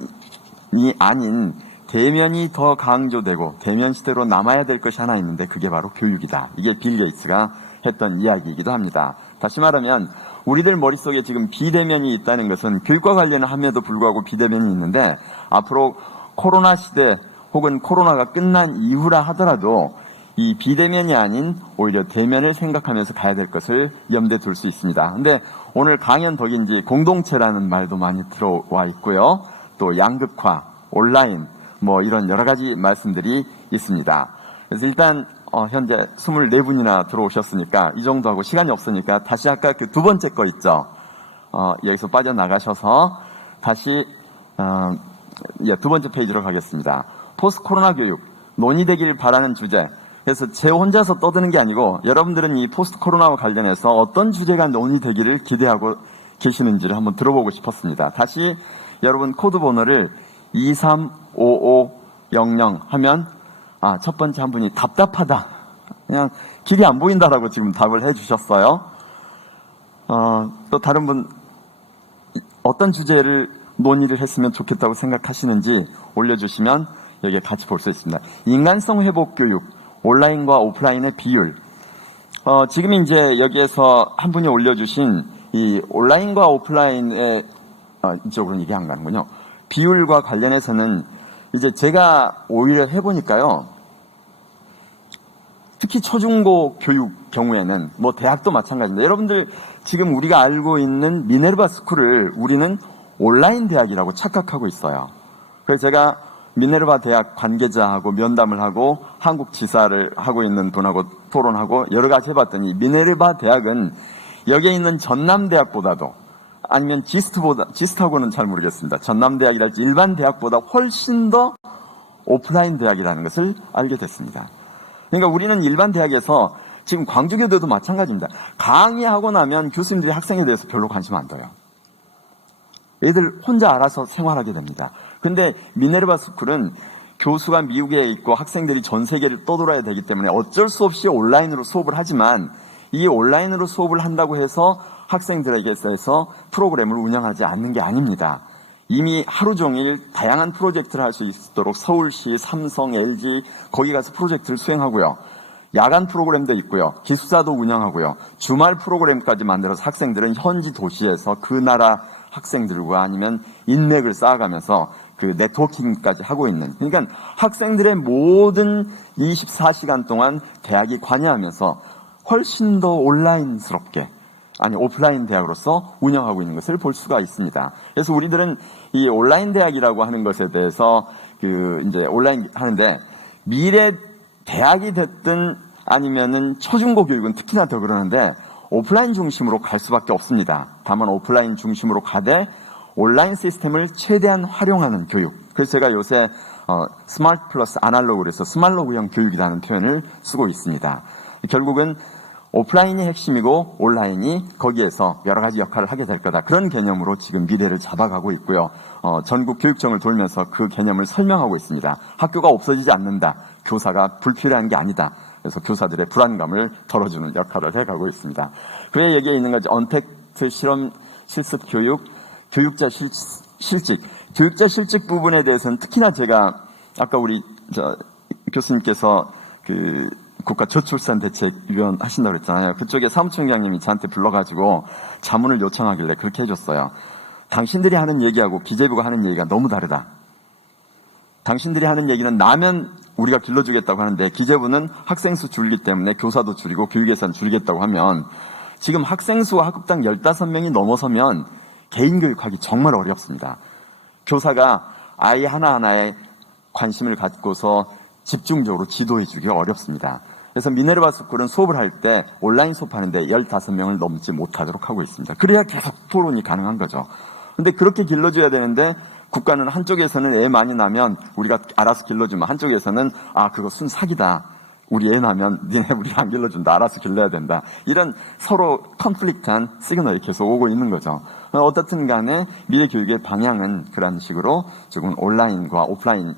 아닌 대면이 더 강조되고 대면 시대로 남아야 될 것이 하나 있는데 그게 바로 교육이다. 이게 빌 게이츠가 했던 이야기이기도 합니다. 다시 말하면 우리들 머릿속에 지금 비대면이 있다는 것은 교육과 관련을 함에도 불구하고 비대면이 있는데, 앞으로 코로나 시대 혹은 코로나가 끝난 이후라 하더라도 이 비대면이 아닌 오히려 대면을 생각하면서 가야 될 것을 염두에 둘 수 있습니다. 근데 오늘 강연 덕인지 공동체라는 말도 많이 들어와 있고요. 또 양극화, 온라인 뭐 이런 여러 가지 말씀들이 있습니다. 그래서 일단 현재 24분이나 들어오셨으니까 이 정도 하고 시간이 없으니까 다시 아까 그 두 번째 거 있죠. 여기서 빠져나가셔서 다시 두 번째 페이지로 가겠습니다. 포스트 코로나 교육 논의되길 바라는 주제. 그래서 제 혼자서 떠드는 게 아니고 여러분들은 이 포스트 코로나와 관련해서 어떤 주제가 논의되기를 기대하고 계시는지를 한번 들어보고 싶었습니다. 다시 여러분 코드 번호를 235500 하면 첫 번째 한 분이 답답하다. 그냥 길이 안 보인다라고 지금 답을 해주셨어요. 또 다른 분 어떤 주제를 논의를 했으면 좋겠다고 생각하시는지 올려주시면 여기에 같이 볼 수 있습니다. 인간성 회복 교육, 온라인과 오프라인의 비율. 지금 이제 여기에서 한 분이 올려주신 이 온라인과 오프라인의 이쪽으로는 이게 안 가는군요. 비율과 관련해서는 이제 제가 오히려 해보니까요. 특히 초중고 교육 경우에는 뭐 대학도 마찬가지입니다. 여러분들 지금 우리가 알고 있는 미네르바 스쿨을 우리는 온라인 대학이라고 착각하고 있어요. 그래서 제가 미네르바 대학 관계자하고 면담을 하고 한국 지사를 하고 있는 분하고 토론하고 여러 가지 해봤더니 미네르바 대학은 여기에 있는 전남대학보다도 아니면 지스트하고는 잘 모르겠습니다. 전남대학이랄지 일반 대학보다 훨씬 더 오프라인 대학이라는 것을 알게 됐습니다. 그러니까 우리는 일반 대학에서 지금 광주교대도 마찬가지입니다. 강의하고 나면 교수님들이 학생에 대해서 별로 관심 안 둬요. 애들 혼자 알아서 생활하게 됩니다. 근데 미네르바 스쿨은 교수가 미국에 있고 학생들이 전 세계를 떠돌아야 되기 때문에 어쩔 수 없이 온라인으로 수업을 하지만 이 온라인으로 수업을 한다고 해서 학생들에게서 프로그램을 운영하지 않는 게 아닙니다. 이미 하루 종일 다양한 프로젝트를 할 수 있도록 서울시, 삼성, LG 거기 가서 프로젝트를 수행하고요. 야간 프로그램도 있고요. 기숙사도 운영하고요. 주말 프로그램까지 만들어서 학생들은 현지 도시에서 그 나라 학생들과 아니면 인맥을 쌓아가면서 그 네트워킹까지 하고 있는. 그러니까 학생들의 모든 24시간 동안 대학이 관여하면서 훨씬 더 온라인스럽게 오프라인 대학으로서 운영하고 있는 것을 볼 수가 있습니다. 그래서 우리들은 이 온라인 대학이라고 하는 것에 대해서 이제 온라인 하는데 미래 대학이 됐든 아니면은 초중고 교육은 특히나 더 그러는데 오프라인 중심으로 갈 수밖에 없습니다. 다만 오프라인 중심으로 가되 온라인 시스템을 최대한 활용하는 교육. 그래서 제가 요새 스마트 플러스 아날로그로 해서 스말로그형 교육이라는 표현을 쓰고 있습니다. 결국은 오프라인이 핵심이고 온라인이 거기에서 여러 가지 역할을 하게 될 거다. 그런 개념으로 지금 미래를 잡아가고 있고요. 전국 교육청을 돌면서 그 개념을 설명하고 있습니다. 학교가 없어지지 않는다. 교사가 불필요한 게 아니다. 그래서 교사들의 불안감을 덜어주는 역할을 해가고 있습니다. 그의 얘기에 있는 거죠. 언택트 실험 실습 교육, 교육자 실직. 교육자 실직 부분에 대해서는 특히나 제가 아까 우리 교수님께서 국가저출산대책위원 하신다고 그랬잖아요. 그쪽에 사무총장님이 저한테 불러가지고 자문을 요청하길래 그렇게 해줬어요. 당신들이 하는 얘기하고 기재부가 하는 얘기가 너무 다르다. 당신들이 하는 얘기는 나면 우리가 길러주겠다고 하는데 기재부는 학생 수 줄이기 때문에 교사도 줄이고 교육예산 줄이겠다고 하면 지금 학생 수가 학급당 15명이 넘어서면 개인 교육하기 정말 어렵습니다. 교사가 아이 하나하나에 관심을 갖고서 집중적으로 지도해주기 어렵습니다. 그래서 미네르바 스쿨은 수업을 할 때 온라인 수업하는데 15명을 넘지 못하도록 하고 있습니다. 그래야 계속 토론이 가능한 거죠. 근데 그렇게 길러줘야 되는데 국가는 한쪽에서는 애 많이 나면 우리가 알아서 길러주면 한쪽에서는 그거 순사기다. 우리 애 나면 니네 우리가 안 길러준다. 알아서 길러야 된다. 이런 서로 컨플릭트한 시그널이 계속 오고 있는 거죠. 어떻든 간에 미래 교육의 방향은 그런 식으로 지금 온라인과 오프라인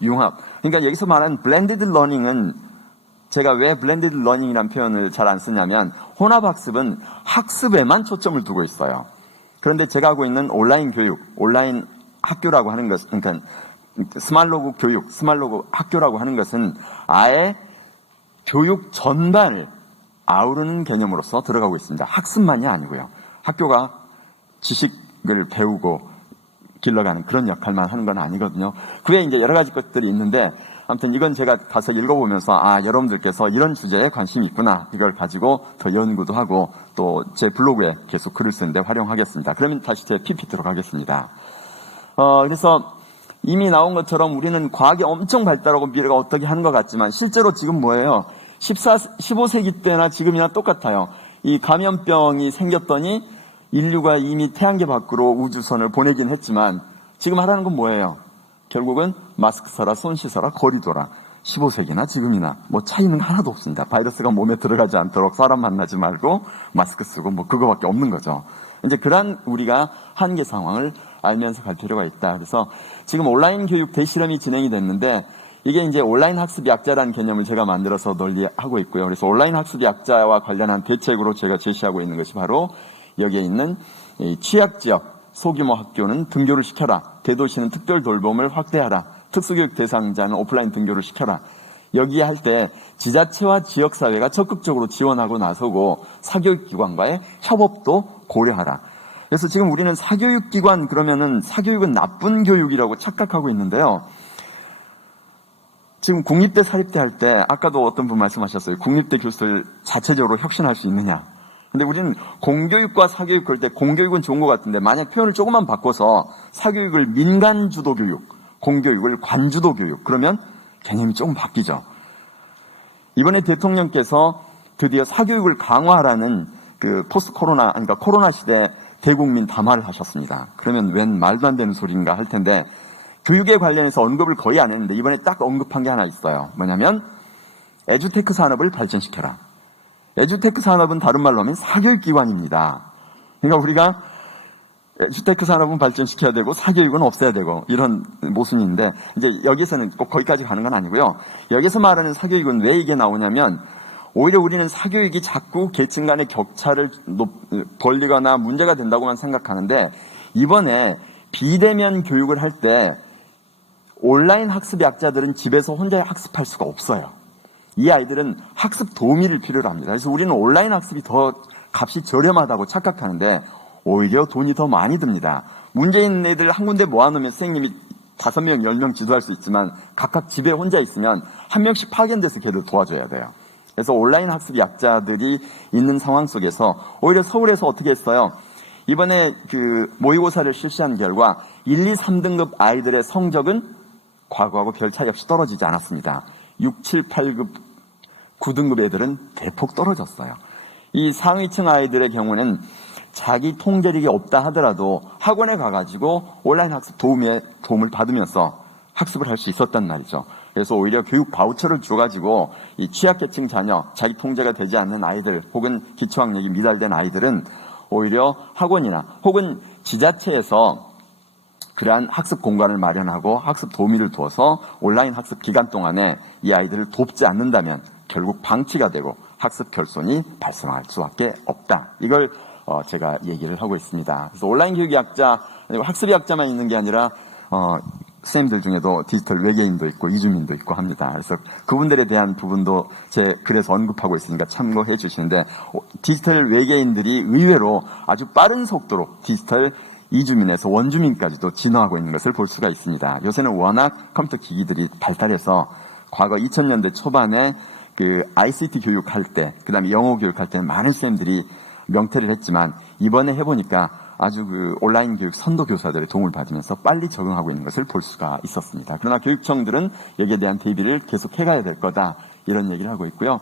융합. 그러니까 여기서 말하는 블렌디드 러닝은 제가 왜 블렌디드 러닝이라는 표현을 잘 안 쓰냐면 혼합학습은 학습에만 초점을 두고 있어요. 그런데 제가 하고 있는 온라인 교육, 온라인 학교라고 하는 것은 그러니까 스말로그 교육, 스말로그 학교라고 하는 것은 아예 교육 전반을 아우르는 개념으로서 들어가고 있습니다. 학습만이 아니고요. 학교가 지식을 배우고 길러가는 그런 역할만 하는 건 아니거든요. 그에 이제 여러 가지 것들이 있는데 아무튼 이건 제가 가서 읽어보면서 여러분들께서 이런 주제에 관심이 있구나. 이걸 가지고 더 연구도 하고 또 제 블로그에 계속 글을 쓰는데 활용하겠습니다. 그러면 다시 제 PPT로 가겠습니다. 그래서 이미 나온 것처럼 우리는 과학이 엄청 발달하고 미래가 어떻게 하는 것 같지만 실제로 지금 뭐예요? 15세기 때나 지금이나 똑같아요. 이 감염병이 생겼더니 인류가 이미 태양계 밖으로 우주선을 보내긴 했지만 지금 하라는 건 뭐예요? 결국은 마스크 써라, 손 씻어라, 거리 둬라. 15세기나 지금이나 차이는 하나도 없습니다. 바이러스가 몸에 들어가지 않도록 사람 만나지 말고 마스크 쓰고 그거밖에 없는 거죠. 이제 그런 우리가 한계 상황을 알면서 갈 필요가 있다. 그래서 지금 온라인 교육 대실험이 진행이 됐는데 이게 이제 온라인 학습 약자라는 개념을 제가 만들어서 널리 하고 있고요. 그래서 온라인 학습 약자와 관련한 대책으로 제가 제시하고 있는 것이 바로 여기에 있는 취약지역 소규모 학교는 등교를 시켜라. 대도시는 특별 돌봄을 확대하라. 특수교육 대상자는 오프라인 등교를 시켜라. 여기에 할 때 지자체와 지역사회가 적극적으로 지원하고 나서고 사교육기관과의 협업도 고려하라. 그래서 지금 우리는 사교육기관 그러면은 사교육은 나쁜 교육이라고 착각하고 있는데요. 지금 국립대 사립대 할 때 아까도 어떤 분 말씀하셨어요. 국립대 교수들 자체적으로 혁신할 수 있느냐. 근데 우리는 공교육과 사교육 그럴 때 공교육은 좋은 것 같은데 만약 표현을 조금만 바꿔서 사교육을 민간주도 교육, 공교육을 관주도 교육 그러면 개념이 조금 바뀌죠. 이번에 대통령께서 드디어 사교육을 강화하라는 포스트 코로나, 그러니까 코로나 시대 대국민 담화를 하셨습니다. 그러면 웬 말도 안 되는 소리인가 할 텐데 교육에 관련해서 언급을 거의 안 했는데 이번에 딱 언급한 게 하나 있어요. 뭐냐면 에듀테크 산업을 발전시켜라. 에듀테크 산업은 다른 말로 하면 사교육기관입니다. 그러니까 우리가 에듀테크 산업은 발전시켜야 되고 사교육은 없애야 되고 이런 모순인데 이제 여기서는 꼭 거기까지 가는 건 아니고요. 여기서 말하는 사교육은 왜 이게 나오냐면 오히려 우리는 사교육이 자꾸 계층 간의 격차를 벌리거나 문제가 된다고만 생각하는데 이번에 비대면 교육을 할 때 온라인 학습 약자들은 집에서 혼자 학습할 수가 없어요. 이 아이들은 학습 도우미를 필요로 합니다. 그래서 우리는 온라인 학습이 더 값이 저렴하다고 착각하는데 오히려 돈이 더 많이 듭니다. 문제 있는 애들 한 군데 모아놓으면 선생님이 5명, 10명 지도할 수 있지만 각각 집에 혼자 있으면 한 명씩 파견돼서 걔를 도와줘야 돼요. 그래서 온라인 학습 약자들이 있는 상황 속에서 오히려 서울에서 어떻게 했어요? 이번에 모의고사를 실시한 결과 1, 2, 3등급 아이들의 성적은 과거하고 별 차이 없이 떨어지지 않았습니다. 6, 7, 8급, 9등급 애들은 대폭 떨어졌어요. 이 상위층 아이들의 경우는 자기 통제력이 없다 하더라도 학원에 가가지고 온라인 학습 도움을 받으면서 학습을 할 수 있었단 말이죠. 그래서 오히려 교육 바우처를 줘가지고 이 취약계층 자녀, 자기 통제가 되지 않는 아이들 혹은 기초학력이 미달된 아이들은 오히려 학원이나 혹은 지자체에서 그러한 학습 공간을 마련하고 학습 도우미를 두어서 온라인 학습 기간 동안에 이 아이들을 돕지 않는다면 결국 방치가 되고 학습 결손이 발생할 수밖에 없다. 이걸 제가 얘기를 하고 있습니다. 그래서 온라인 교육의 약자, 학습의 약자만 있는 게 아니라 선생님들 중에도 디지털 외계인도 있고 이주민도 있고 합니다. 그래서 그분들에 대한 부분도 제 글에서 언급하고 있으니까 참고해 주시는데, 디지털 외계인들이 의외로 아주 빠른 속도로 디지털 이주민에서 원주민까지도 진화하고 있는 것을 볼 수가 있습니다. 요새는 워낙 컴퓨터 기기들이 발달해서 과거 2000년대 초반에 그 ICT 교육할 때, 그 다음에 영어 교육할 때 많은 선생님들이 명퇴를 했지만 이번에 해보니까 아주 그 온라인 교육 선도 교사들의 도움을 받으면서 빨리 적응하고 있는 것을 볼 수가 있었습니다. 그러나 교육청들은 여기에 대한 대비를 계속 해가야 될 거다, 이런 얘기를 하고 있고요.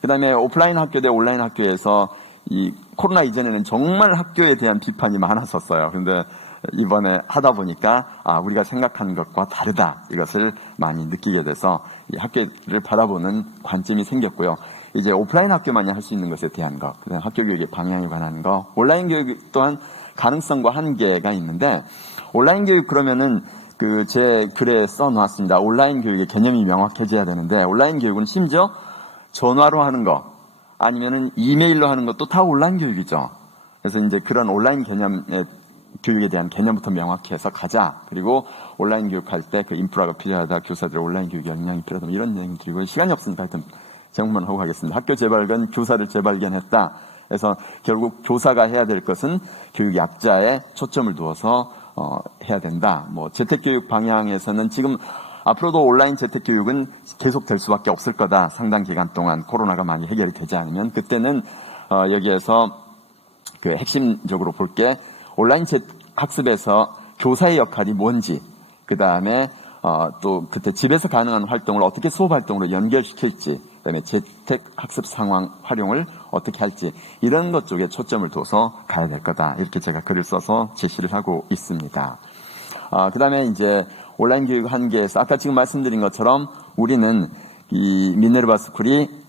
그 다음에 오프라인 학교 대 온라인 학교에서 이 코로나 이전에는 정말 학교에 대한 비판이 많았었어요. 그런데 이번에 하다 보니까 우리가 생각하는 것과 다르다, 이것을 많이 느끼게 돼서 이 학교를 바라보는 관점이 생겼고요. 이제 오프라인 학교만이 할 수 있는 것에 대한 것, 그다음 학교 교육의 방향에 관한 것, 온라인 교육 또한 가능성과 한계가 있는데, 온라인 교육 그러면은 그 제 글에 써놨습니다. 온라인 교육의 개념이 명확해져야 되는데, 온라인 교육은 심지어 전화로 하는 거 아니면은 이메일로 하는 것도 다 온라인 교육이죠. 그래서 이제 그런 온라인 개념의 교육에 대한 개념부터 명확히 해서 가자. 그리고 온라인 교육할 때 그 인프라가 필요하다, 교사들의 온라인 교육 역량이 필요하다, 이런 내용 드리고, 시간이 없으니까 하여튼 제목만 하고 가겠습니다. 학교 재발견, 교사를 재발견했다. 그래서 결국 교사가 해야 될 것은 교육 약자에 초점을 두어서 해야 된다. 뭐 재택교육 방향에서는 지금 앞으로도 온라인 재택교육은 계속될 수밖에 없을 거다. 상당 기간 동안 코로나가 많이 해결이 되지 않으면. 그때는 여기에서 그 핵심적으로 볼 게 온라인 학습에서 교사의 역할이 뭔지, 그 다음에 또 그때 집에서 가능한 활동을 어떻게 수업 활동으로 연결시킬지, 그다음에 재택 학습 상황 활용을 어떻게 할지, 이런 것 쪽에 초점을 둬서 가야 될 거다, 이렇게 제가 글을 써서 제시를 하고 있습니다. 그다음에 이제 온라인 교육 한계에서 아까 지금 말씀드린 것처럼 우리는 이 미네르바 스쿨이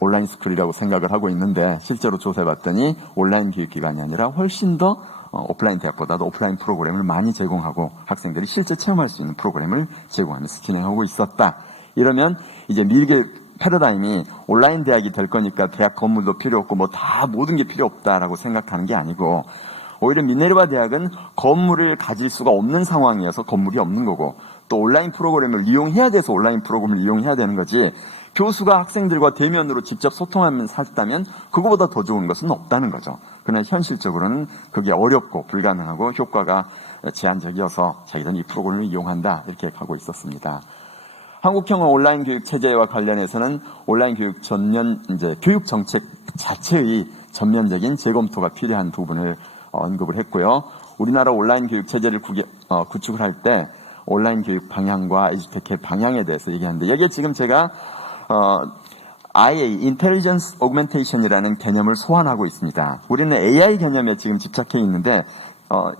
온라인 스쿨이라고 생각을 하고 있는데, 실제로 조사해봤더니 온라인 교육 기관이 아니라 훨씬 더 오프라인 대학보다도 오프라인 프로그램을 많이 제공하고 학생들이 실제 체험할 수 있는 프로그램을 제공하면서 진행하고 있었다. 이러면 이제 미국의 패러다임이 온라인 대학이 될 거니까 대학 건물도 필요 없고 뭐 다 모든 게 필요 없다라고 생각하는 게 아니고, 오히려 미네르바 대학은 건물을 가질 수가 없는 상황이어서 건물이 없는 거고, 또 온라인 프로그램을 이용해야 돼서 온라인 프로그램을 이용해야 되는 거지, 교수가 학생들과 대면으로 직접 소통하면서 했다면 그거보다 더 좋은 것은 없다는 거죠. 그러나 현실적으로는 그게 어렵고 불가능하고 효과가 제한적이어서 자기들은 이 프로그램을 이용한다, 이렇게 가고 있었습니다. 한국형 온라인 교육 체제와 관련해서는 온라인 교육 전면, 이제 교육 정책 자체의 전면적인 재검토가 필요한 부분을 언급을 했고요. 우리나라 온라인 교육 체제를 구축을 할 때 온라인 교육 방향과 에듀테크의 방향에 대해서 얘기하는데, 여기에 지금 제가 IA, Intelligence Augmentation이라는 개념을 소환하고 있습니다. 우리는 AI 개념에 지금 집착해 있는데,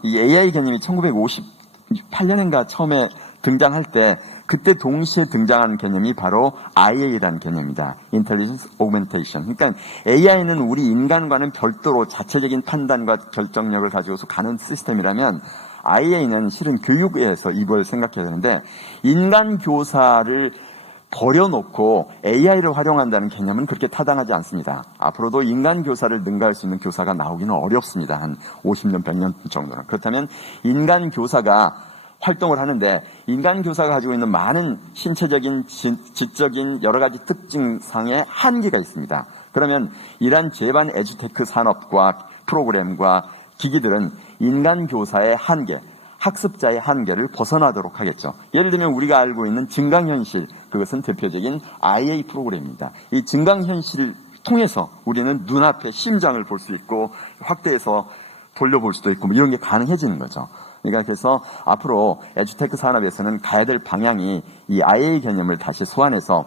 이 AI 개념이 1958년인가 처음에 등장할 때, 그때 동시에 등장한 개념이 바로 IA라는 개념입니다. Intelligence Augmentation. 그러니까 AI는 우리 인간과는 별도로 자체적인 판단과 결정력을 가지고서 가는 시스템이라면, IA는 실은 교육에서 이걸 생각해야 되는데, 인간 교사를 버려놓고 AI를 활용한다는 개념은 그렇게 타당하지 않습니다. 앞으로도 인간 교사를 능가할 수 있는 교사가 나오기는 어렵습니다. 한 50년, 100년 정도는. 그렇다면 인간 교사가 활동을 하는데, 인간 교사가 가지고 있는 많은 신체적인, 지적인 여러 가지 특징상의 한계가 있습니다. 그러면 이러한 제반 에듀테크 산업과 프로그램과 기기들은 인간 교사의 한계, 학습자의 한계를 벗어나도록 하겠죠. 예를 들면 우리가 알고 있는 증강현실, 그것은 대표적인 IA 프로그램입니다. 이 증강현실을 통해서 우리는 눈앞에 심장을 볼 수 있고 확대해서 돌려볼 수도 있고 뭐 이런 게 가능해지는 거죠. 그러니까 그래서 앞으로 에듀테크 산업에서는 가야 될 방향이 이 IA 개념을 다시 소환해서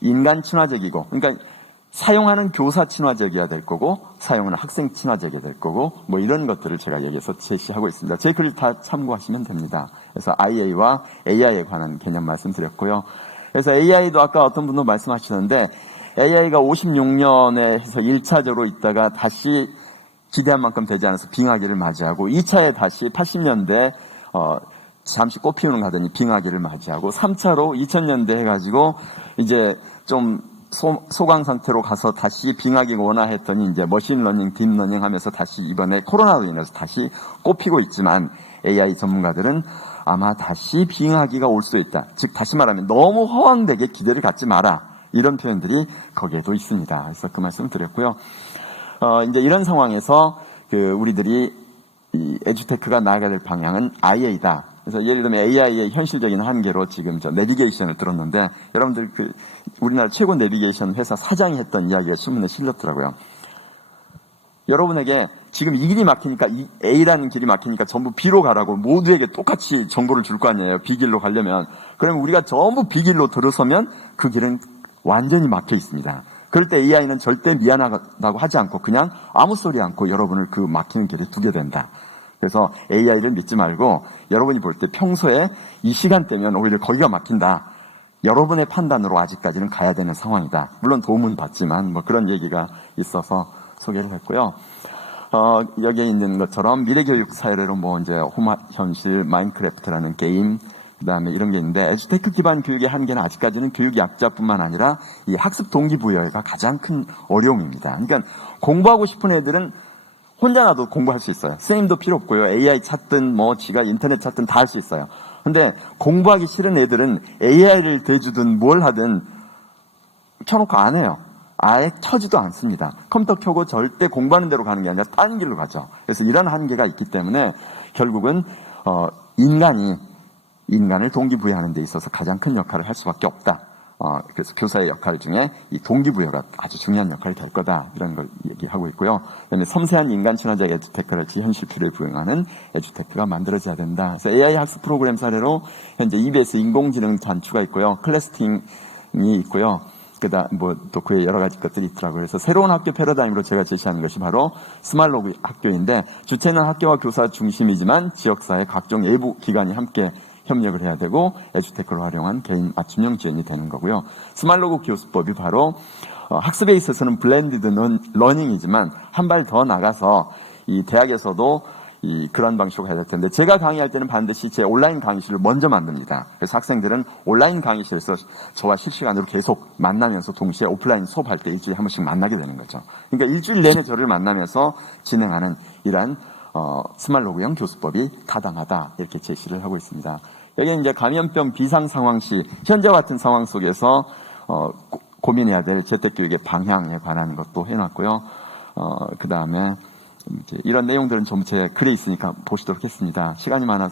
인간 친화적이고, 그러니까 사용하는 교사 친화적이어야 될 거고 사용하는 학생 친화적이어야 될 거고 뭐 이런 것들을 제가 여기서 제시하고 있습니다. 제 글 다 참고하시면 됩니다. 그래서 IA와 AI에 관한 개념 말씀드렸고요. 그래서 AI도 아까 어떤 분도 말씀하시는데 AI가 56년에 해서 1차적으로 있다가 다시 기대한 만큼 되지 않아서 빙하기를 맞이하고 2차에 다시 80년대 잠시 꽃피우는 가더니 빙하기를 맞이하고 3차로 2000년대 해가지고 이제 좀 소강 상태로 가서 다시 빙하기가 오나 했더니 이제 머신러닝, 딥러닝 하면서 다시 이번에 코로나로 인해서 다시 꽃피고 있지만 AI 전문가들은 아마 다시 빙하기가 올 수 있다. 즉 다시 말하면 너무 허황되게 기대를 갖지 마라. 이런 표현들이 거기에도 있습니다. 그래서 그 말씀 드렸고요. 이제 이런 상황에서 우리들이 이 에듀테크가 나아가야 될 방향은 IA다. 그래서 예를 들면 AI의 현실적인 한계로 지금 저 내비게이션을 들었는데 여러분들 우리나라 최고 내비게이션 회사 사장이 했던 이야기가 신문에 실렸더라고요. 여러분에게 지금 이 길이 막히니까 이 A라는 길이 막히니까 전부 B로 가라고 모두에게 똑같이 정보를 줄 거 아니에요. B 길로 가려면. 그러면 우리가 전부 B 길로 들어서면 그 길은 완전히 막혀 있습니다. 그럴 때 AI는 절대 미안하다고 하지 않고 그냥 아무 소리 않고 여러분을 그 막히는 길에 두게 된다. 그래서 AI를 믿지 말고 여러분이 볼 때 평소에 이 시간대면 오히려 거기가 막힌다. 여러분의 판단으로 아직까지는 가야 되는 상황이다. 물론 도움은 받지만 뭐 그런 얘기가 있어서 소개를 했고요. 여기에 있는 것처럼 미래교육 사례로 뭐 이제 홈현실, 마인크래프트라는 게임, 그다음에 이런 게 있는데 에듀테크 기반 교육의 한계는 아직까지는 교육 약자뿐만 아니라 이 학습 동기부여가 가장 큰 어려움입니다. 그러니까 공부하고 싶은 애들은 혼자 놔도 공부할 수 있어요. 선생님도 필요 없고요. AI 찾든 뭐 지가 인터넷 찾든 다 할 수 있어요. 근데 공부하기 싫은 애들은 AI를 대주든 뭘 하든 켜놓고 안 해요. 아예 켜지도 않습니다. 컴퓨터 켜고 절대 공부하는 대로 가는 게 아니라 다른 길로 가죠. 그래서 이런 한계가 있기 때문에 결국은 인간을 동기부여하는 데 있어서 가장 큰 역할을 할 수밖에 없다. 그래서 교사의 역할 중에 이 동기부여가 아주 중요한 역할이 될 거다. 이런 걸 얘기하고 있고요. 그다음에 섬세한 인간 친화적 에듀테크를 현실피를 부응하는 에듀테크가 만들어져야 된다. 그래서 AI 학습 프로그램 사례로 현재 EBS 인공지능 단추가 있고요. 클래스팅이 있고요. 그다음 또 그에 여러 가지 것들이 있더라고요. 그래서 새로운 학교 패러다임으로 제가 제시하는 것이 바로 스마트로그 학교인데 주체는 학교와 교사 중심이지만 지역사회 각종 외부 기관이 함께 협력을 해야 되고 에듀테크를 활용한 개인 맞춤형 지원이 되는 거고요. 스마트로그 교수법이 바로 학습에 있어서는 블렌디드 러닝이지만 한 발 더 나가서 이 대학에서도 그런 방식으로 해야 될 텐데 제가 강의할 때는 반드시 제 온라인 강의실을 먼저 만듭니다. 그래서 학생들은 온라인 강의실에서 저와 실시간으로 계속 만나면서 동시에 오프라인 수업할 때 일주일에 한 번씩 만나게 되는 거죠. 그러니까 일주일 내내 저를 만나면서 진행하는 이러한 스마트로그형 교수법이 타당하다 이렇게 제시를 하고 있습니다. 여기는 이제 감염병 비상 상황 시 현재와 같은 상황 속에서 고민해야 될 재택교육의 방향에 관한 것도 해놨고요. 그 다음에 이런 내용들은 좀 제 글에 있으니까 보시도록 했습니다. 시간이 많아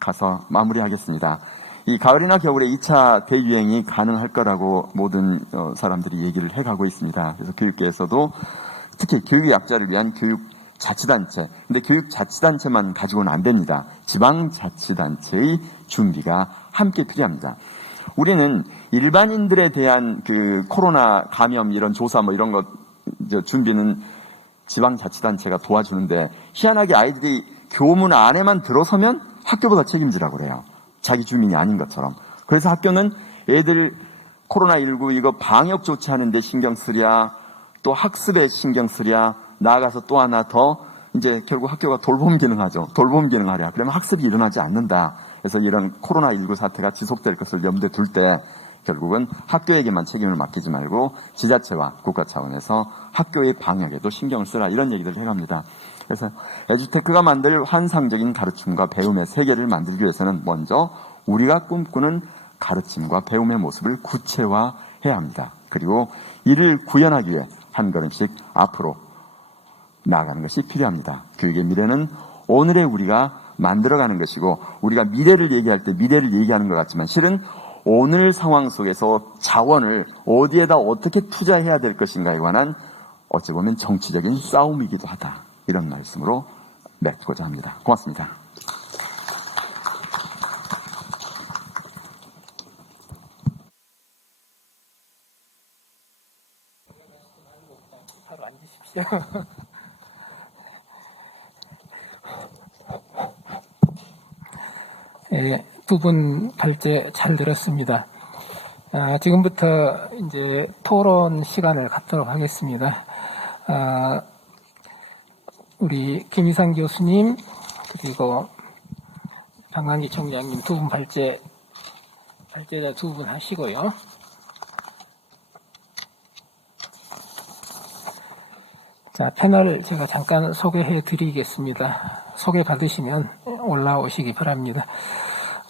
가서 마무리하겠습니다. 이 가을이나 겨울에 2차 대유행이 가능할 거라고 모든 사람들이 얘기를 해가고 있습니다. 그래서 교육계에서도 특히 교육 약자를 위한 교육 자치단체. 근데 교육자치단체만 가지고는 안 됩니다. 지방자치단체의 준비가 함께 필요합니다. 우리는 일반인들에 대한 코로나 감염 이런 조사 뭐 이런 것 준비는 지방자치단체가 도와주는데 희한하게 아이들이 교문 안에만 들어서면 학교보다 책임지라고 그래요. 자기 주민이 아닌 것처럼. 그래서 학교는 애들 코로나19 이거 방역 조치하는데 신경 쓰랴 또 학습에 신경 쓰랴 나아가서 또 하나 더 이제 결국 학교가 돌봄 기능하죠. 돌봄 기능하랴. 그러면 학습이 일어나지 않는다. 그래서 이런 코로나19 사태가 지속될 것을 염두에 둘 때 결국은 학교에게만 책임을 맡기지 말고 지자체와 국가 차원에서 학교의 방역에도 신경을 쓰라 이런 얘기들을 해갑니다. 그래서 에듀테크가 만들 환상적인 가르침과 배움의 세계를 만들기 위해서는 먼저 우리가 꿈꾸는 가르침과 배움의 모습을 구체화해야 합니다. 그리고 이를 구현하기 위해 한 걸음씩 앞으로 나아가는 것이 필요합니다. 교육의 미래는 오늘의 우리가 만들어가는 것이고 우리가 미래를 얘기할 때 미래를 얘기하는 것 같지만 실은 오늘 상황 속에서 자원을 어디에다 어떻게 투자해야 될 것인가에 관한 어찌 보면 정치적인 싸움이기도 하다. 이런 말씀으로 맺고자 합니다. 고맙습니다. 주십시오. 예, 두 분 발제 잘 들었습니다. 지금부터 이제 토론 시간을 갖도록 하겠습니다. 우리 김희상 교수님 그리고 박남기 총장님 두 분 발제자 두 분 하시고요. 자, 패널 제가 잠깐 소개해 드리겠습니다. 소개 받으시면 올라오시기 바랍니다.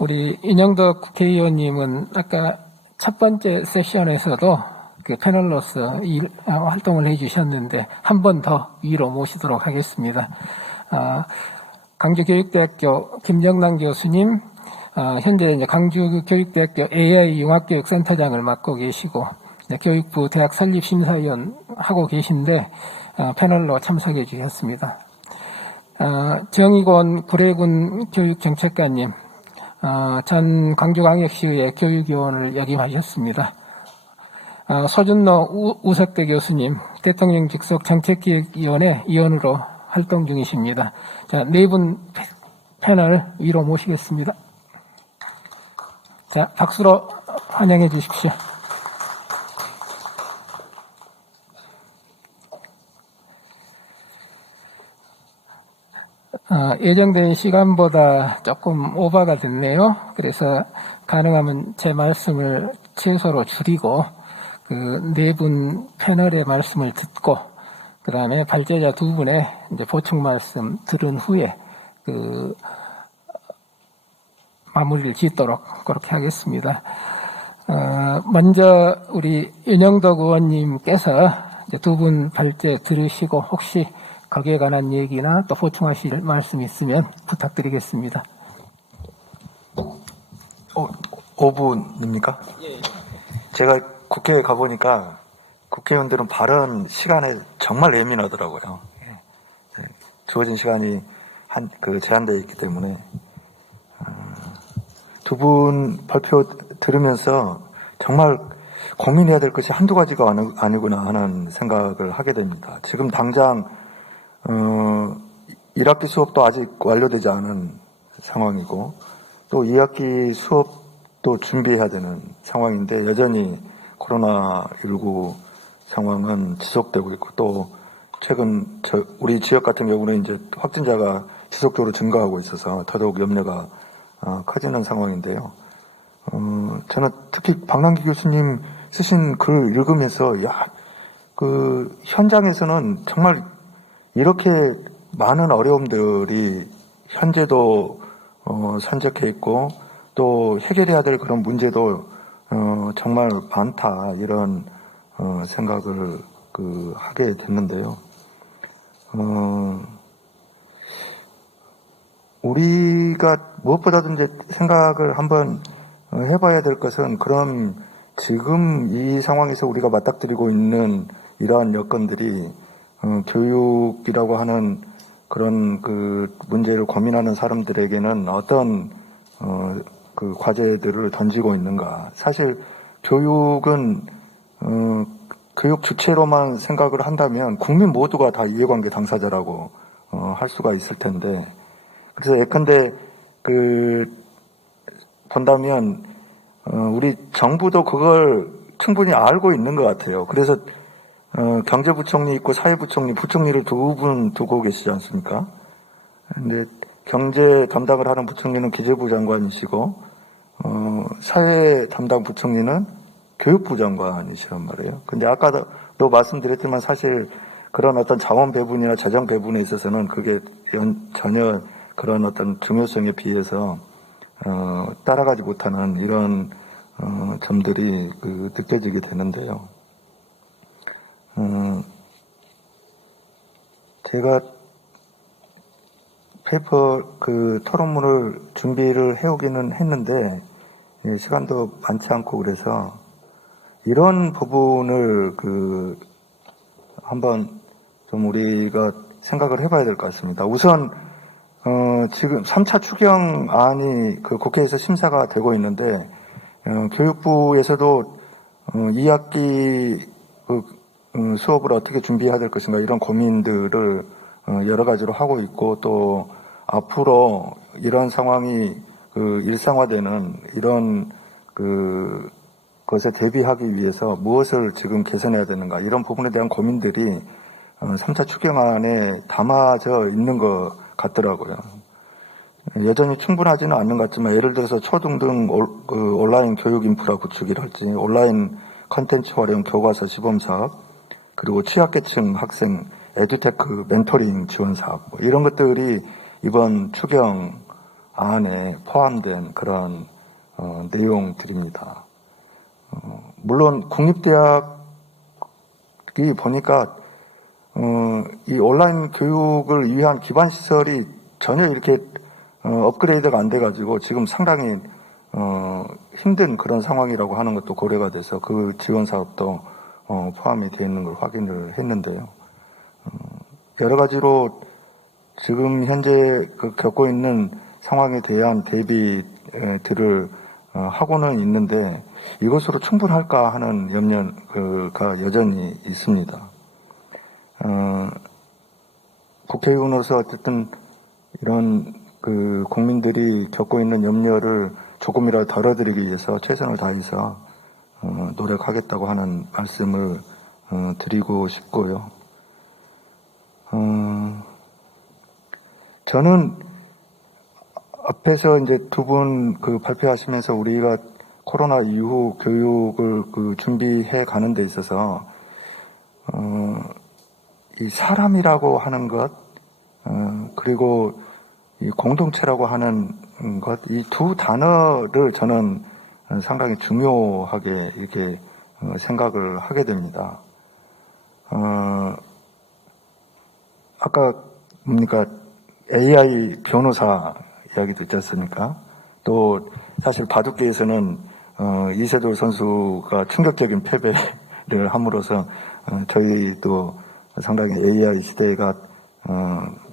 우리 윤영덕 국회의원님은 아까 첫 번째 세션에서도 그 패널로서 활동을 해 주셨는데 한 번 더 위로 모시도록 하겠습니다. 강주교육대학교 김정남 교수님, 현재 이제 강주교육대학교 AI 융합교육센터장을 맡고 계시고, 교육부 대학 설립심사위원 하고 계신데, 패널로 참석해 주셨습니다. 정의곤 구례군 교육정책관님, 전 광주광역시의 교육위원을 역임하셨습니다. 소준노 우석대 교수님, 대통령 직속 정책기획위원회 위원으로 활동 중이십니다. 자, 네 분 패널 위로 모시겠습니다. 자, 박수로 환영해 주십시오. 예정된 시간보다 조금 오버가 됐네요. 그래서 가능하면 제 말씀을 최소로 줄이고 그 네 분 패널의 말씀을 듣고 그 다음에 발제자 두 분의 이제 보충 말씀 들은 후에 그 마무리를 짓도록 그렇게 하겠습니다. 먼저 우리 윤영덕 의원님께서 두 분 발제 들으시고 혹시 거기에 관한 얘기나 또 보충하실 말씀 있으면 부탁드리겠습니다. 5분입니까? 예. 제가 국회에 가보니까 국회의원들은 발언 시간에 정말 예민하더라고요. 주어진 시간이 제한되어 있기 때문에 두 분 발표 들으면서 정말 고민해야 될 것이 한두 가지가 아니구나 하는 생각을 하게 됩니다. 지금 당장 1학기 수업도 아직 완료되지 않은 상황이고 또 2학기 수업도 준비해야 되는 상황인데 여전히 코로나19 상황은 지속되고 있고 또 최근 우리 지역 같은 경우는 이제 확진자가 지속적으로 증가하고 있어서 더더욱 염려가 커지는 상황인데요. 저는 특히 박남기 교수님 쓰신 글을 읽으면서 그 현장에서는 정말 이렇게 많은 어려움들이 현재도 산적해 있고 또 해결해야 될 그런 문제도 정말 많다 이런 생각을 하게 됐는데요. 우리가 무엇보다도 이제 생각을 한번 해봐야 될 것은 그럼 지금 이 상황에서 우리가 맞닥뜨리고 있는 이러한 여건들이 교육이라고 하는 그런 그 문제를 고민하는 사람들에게는 어떤 그 과제들을 던지고 있는가. 사실 교육은 교육 주체로만 생각을 한다면 국민 모두가 다 이해관계 당사자라고 할 수가 있을 텐데 그래서 예컨대 본다면 우리 정부도 그걸 충분히 알고 있는 것 같아요. 그래서 경제부총리 있고 사회부총리, 부총리를 두 분 두고 계시지 않습니까? 근데 경제 담당을 하는 부총리는 기재부 장관이시고 사회 담당 부총리는 교육부 장관이시란 말이에요. 근데 아까도 말씀드렸지만 사실 그런 어떤 자원 배분이나 재정 배분에 있어서는 그게 전혀 그런 어떤 중요성에 비해서 따라가지 못하는 이런 점들이 느껴지게 되는데요. 제가 페이퍼 토론문을 준비를 해오기는 했는데 시간도 많지 않고 그래서 이런 부분을 한번 좀 우리가 생각을 해봐야 될 것 같습니다. 우선 지금 3차 추경안이 국회에서 심사가 되고 있는데 교육부에서도 2학기 수업을 어떻게 준비해야 될 것인가 이런 고민들을 여러 가지로 하고 있고 또 앞으로 이런 상황이 일상화되는 이런 것에 대비하기 위해서 무엇을 지금 개선해야 되는가 이런 부분에 대한 고민들이 3차 추경안에 담아져 있는 것 같더라고요. 여전히 충분하지는 않는 것 같지만 예를 들어서 초등등 온라인 교육 인프라 구축이랄지 온라인 컨텐츠 활용 교과서 시범 사업 그리고 취약계층 학생 에듀테크 멘토링 지원 사업 이런 것들이 이번 추경안에 포함된 그런 내용들입니다. 물론 국립대학이 보니까 이 온라인 교육을 위한 기반 시설이 전혀 이렇게 업그레이드가 안 돼가지고 지금 상당히 힘든 그런 상황이라고 하는 것도 고려가 돼서 그 지원 사업도 포함이 되어 있는 걸 확인을 했는데요. 여러 가지로 지금 현재 겪고 있는 상황에 대한 대비들을 하고는 있는데 이것으로 충분할까 하는 염려가 여전히 있습니다. 국회의원으로서 어쨌든 이런 국민들이 겪고 있는 염려를 조금이라도 덜어드리기 위해서 최선을 다해서 노력하겠다고 하는 말씀을 드리고 싶고요. 저는 앞에서 이제 두 분 발표하시면서 우리가 코로나 이후 교육을 준비해 가는 데 있어서 이 사람이라고 하는 것 그리고 이 공동체라고 하는 것 이 두 단어를 저는 상당히 중요하게 이렇게 생각을 하게 됩니다. 아까 뭡니까 AI 변호사 이야기도 있지 않습니까? 또 사실 바둑계에서는 이세돌 선수가 충격적인 패배를 함으로써 저희도 상당히 AI 시대가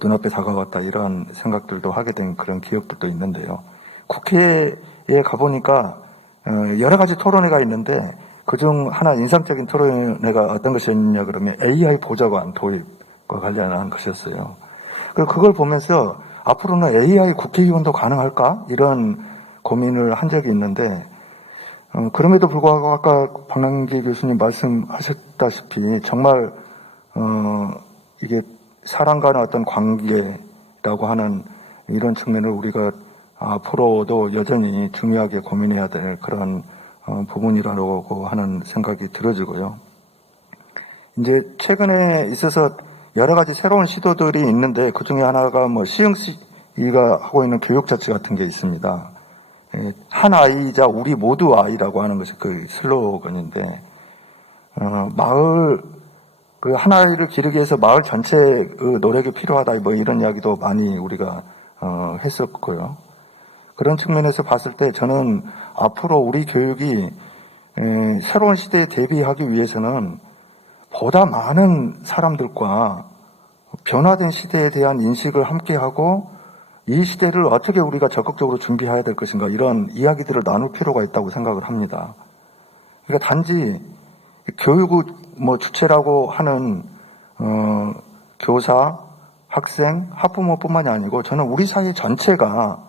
눈앞에 다가왔다 이런 생각들도 하게 된 그런 기억들도 있는데요. 국회에 가보니까 여러 가지 토론회가 있는데 그중 하나 인상적인 토론회가 어떤 것이었냐 그러면 AI 보좌관 도입과 관련한 것이었어요. 그걸 보면서 앞으로는 AI 국회의원도 가능할까? 이런 고민을 한 적이 있는데 그럼에도 불구하고 아까 박남기 교수님 말씀하셨다시피 정말 이게 사람 간의 어떤 관계라고 하는 이런 측면을 우리가 앞으로도 여전히 중요하게 고민해야 될 그런 부분이라고 하는 생각이 들어지고요. 이제 최근에 있어서 여러 가지 새로운 시도들이 있는데 그 중에 하나가 시흥시가 하고 있는 교육자치 같은 게 있습니다. 한 아이이자 우리 모두 아이라고 하는 것이 그 슬로건인데 마을 한 아이를 기르기 위해서 마을 전체의 노력이 필요하다 이런 이야기도 많이 우리가 했었고요. 그런 측면에서 봤을 때 저는 앞으로 우리 교육이 새로운 시대에 대비하기 위해서는 보다 많은 사람들과 변화된 시대에 대한 인식을 함께하고 이 시대를 어떻게 우리가 적극적으로 준비해야 될 것인가 이런 이야기들을 나눌 필요가 있다고 생각을 합니다. 그러니까 단지 교육의 주체라고 하는 교사, 학생, 학부모뿐만이 아니고 저는 우리 사회 전체가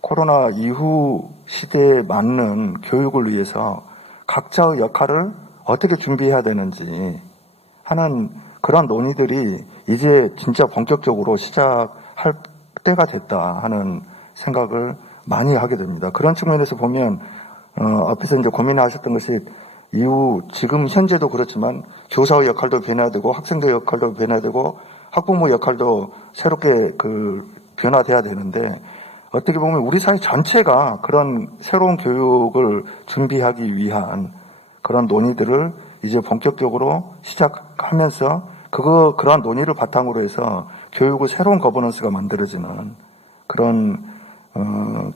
코로나 이후 시대에 맞는 교육을 위해서 각자의 역할을 어떻게 준비해야 되는지 하는 그런 논의들이 이제 진짜 본격적으로 시작할 때가 됐다 하는 생각을 많이 하게 됩니다. 그런 측면에서 보면 앞에서 이제 고민하셨던 것이 이후 지금 현재도 그렇지만 교사의 역할도 변화되고 학생들의 역할도 변화되고 학부모 역할도 새롭게 변화돼야 되는데 어떻게 보면 우리 사회 전체가 그런 새로운 교육을 준비하기 위한 그런 논의들을 이제 본격적으로 시작하면서 그러한 논의를 바탕으로 해서 교육의 새로운 거버넌스가 만들어지는 그런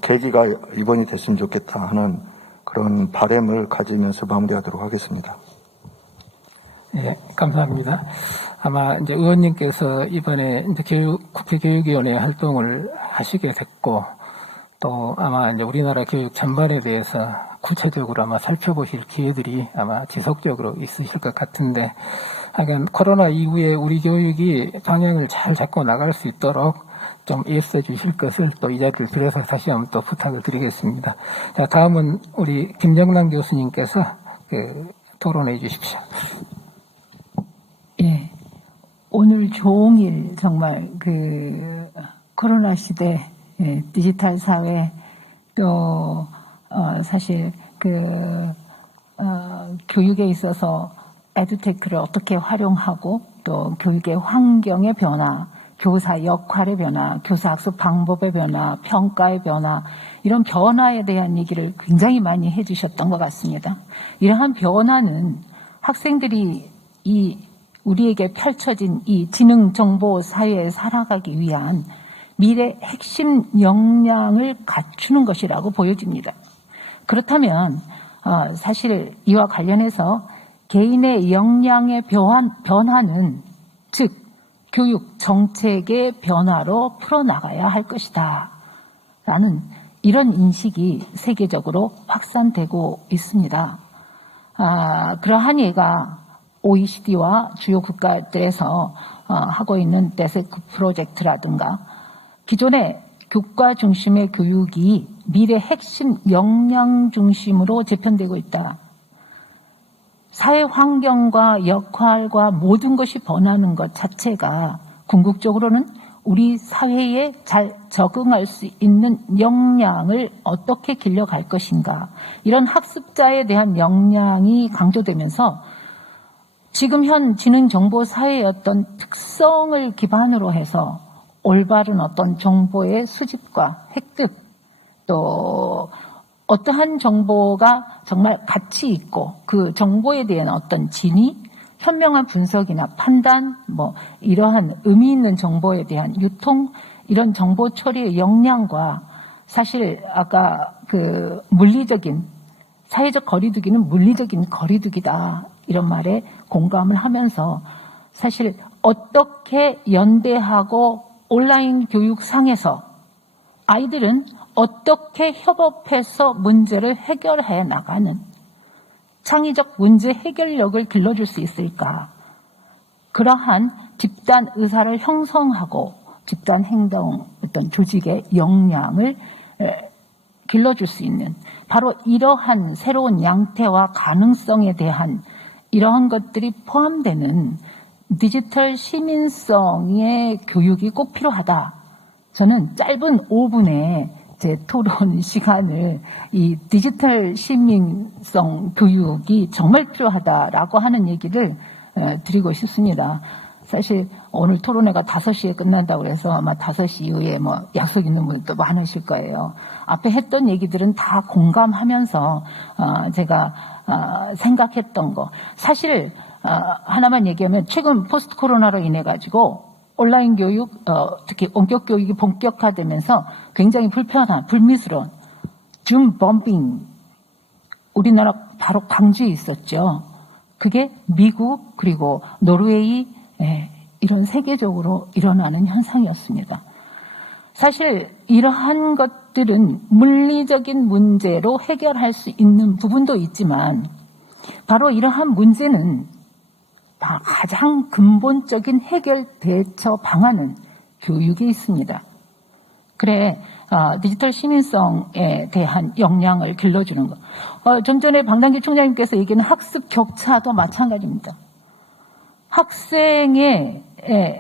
계기가 이번이 됐으면 좋겠다 하는 그런 바람을 가지면서 마무리하도록 하겠습니다. 네, 감사합니다. 아마 이제 의원님께서 이번에 이제 국회 교육위원회 활동을 하시게 됐고 또 아마 이제 우리나라 교육 전반에 대해서 구체적으로 아마 살펴보실 기회들이 아마 지속적으로 있으실 것 같은데, 하여간 코로나 이후에 우리 교육이 방향을 잘 잡고 나갈 수 있도록 좀 애써 주실 것을 또 이 자리를 빌어서 다시 한번 또 부탁을 드리겠습니다. 자, 다음은 우리 김정남 교수님께서 토론해 주십시오. 예. 오늘 종일 정말 코로나 시대, 디지털 사회, 또, 사실 교육에 있어서 에듀테크를 어떻게 활용하고 또 교육의 환경의 변화, 교사 역할의 변화, 교사 학습 방법의 변화, 평가의 변화, 이런 변화에 대한 얘기를 굉장히 많이 해주셨던 것 같습니다. 이러한 변화는 학생들이 우리에게 펼쳐진 이 지능정보 사회에 살아가기 위한 미래 핵심 역량을 갖추는 것이라고 보여집니다. 그렇다면 사실 이와 관련해서 개인의 역량의 변화는 즉 교육 정책의 변화로 풀어나가야 할 것이다 라는 이런 인식이 세계적으로 확산되고 있습니다. 그러한 예가 OECD와 주요 국가들에서 하고 있는 데스크 프로젝트라든가 기존의 교과 중심의 교육이 미래 핵심 역량 중심으로 재편되고 있다. 사회 환경과 역할과 모든 것이 변하는 것 자체가 궁극적으로는 우리 사회에 잘 적응할 수 있는 역량을 어떻게 길러갈 것인가. 이런 학습자에 대한 역량이 강조되면서 지금 현 지능정보 사회의 어떤 특성을 기반으로 해서 올바른 어떤 정보의 수집과 획득, 또 어떠한 정보가 정말 가치 있고 그 정보에 대한 어떤 진위, 현명한 분석이나 판단, 이러한 의미 있는 정보에 대한 유통, 이런 정보 처리의 역량과 사실 아까 물리적인, 사회적 거리두기는 물리적인 거리두기다. 이런 말에 공감을 하면서 사실 어떻게 연대하고 온라인 교육상에서 아이들은 어떻게 협업해서 문제를 해결해 나가는 창의적 문제 해결력을 길러줄 수 있을까? 그러한 집단 의사를 형성하고 집단 행동 어떤 조직의 역량을 길러줄 수 있는 바로 이러한 새로운 양태와 가능성에 대한 이러한 것들이 포함되는 디지털 시민성의 교육이 꼭 필요하다. 저는 짧은 5분의 제 토론 시간을 이 디지털 시민성 교육이 정말 필요하다라고 하는 얘기를 드리고 싶습니다. 사실 오늘 토론회가 5시에 끝난다고 해서 아마 5시 이후에 약속 있는 분들도 많으실 거예요. 앞에 했던 얘기들은 다 공감하면서 제가 생각했던 거. 사실 하나만 얘기하면 최근 포스트 코로나로 인해 가지고 온라인 교육, 특히 원격 교육이 본격화되면서 굉장히 불편한, 불미스러운 줌 범빙 우리나라 바로 광주에 있었죠. 그게 미국 그리고 노르웨이 이런 세계적으로 일어나는 현상이었습니다. 사실 이러한 것들은 물리적인 문제로 해결할 수 있는 부분도 있지만 바로 이러한 문제는 가장 근본적인 해결 대처 방안은 교육에 있습니다. 그래 디지털 시민성에 대한 역량을 길러주는 것. 좀 전에 방단기 총장님께서 얘기한 학습 격차도 마찬가지입니다.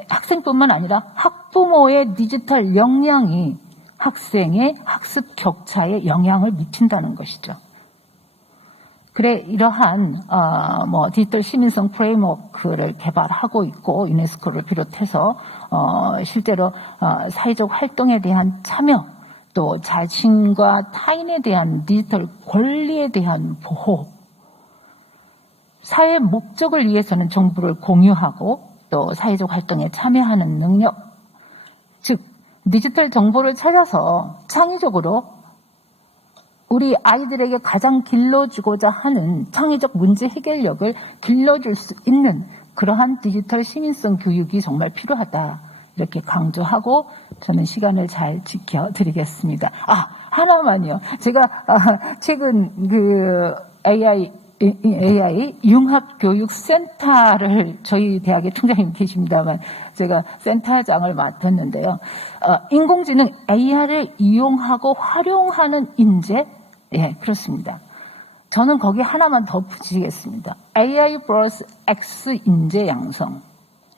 학생뿐만 아니라 학부모의 디지털 역량이 학생의 학습 격차에 영향을 미친다는 것이죠. 그래 이러한 디지털 시민성 프레임워크를 개발하고 있고 유네스코를 비롯해서 실제로 사회적 활동에 대한 참여 또 자신과 타인에 대한 디지털 권리에 대한 보호 사회 목적을 위해서는 정보를 공유하고 또 사회적 활동에 참여하는 능력 즉 디지털 정보를 찾아서 창의적으로 우리 아이들에게 가장 길러주고자 하는 창의적 문제 해결력을 길러줄 수 있는 그러한 디지털 시민성 교육이 정말 필요하다. 이렇게 강조하고 저는 시간을 잘 지켜드리겠습니다. 하나만요. 제가 최근 그 AI 융합교육센터를 저희 대학의 총장님 계십니다만 제가 센터장을 맡았는데요. 인공지능 AI를 이용하고 활용하는 인재? 예, 그렇습니다. 저는 거기 하나만 더 붙이겠습니다. AI 플러스 X 인재 양성.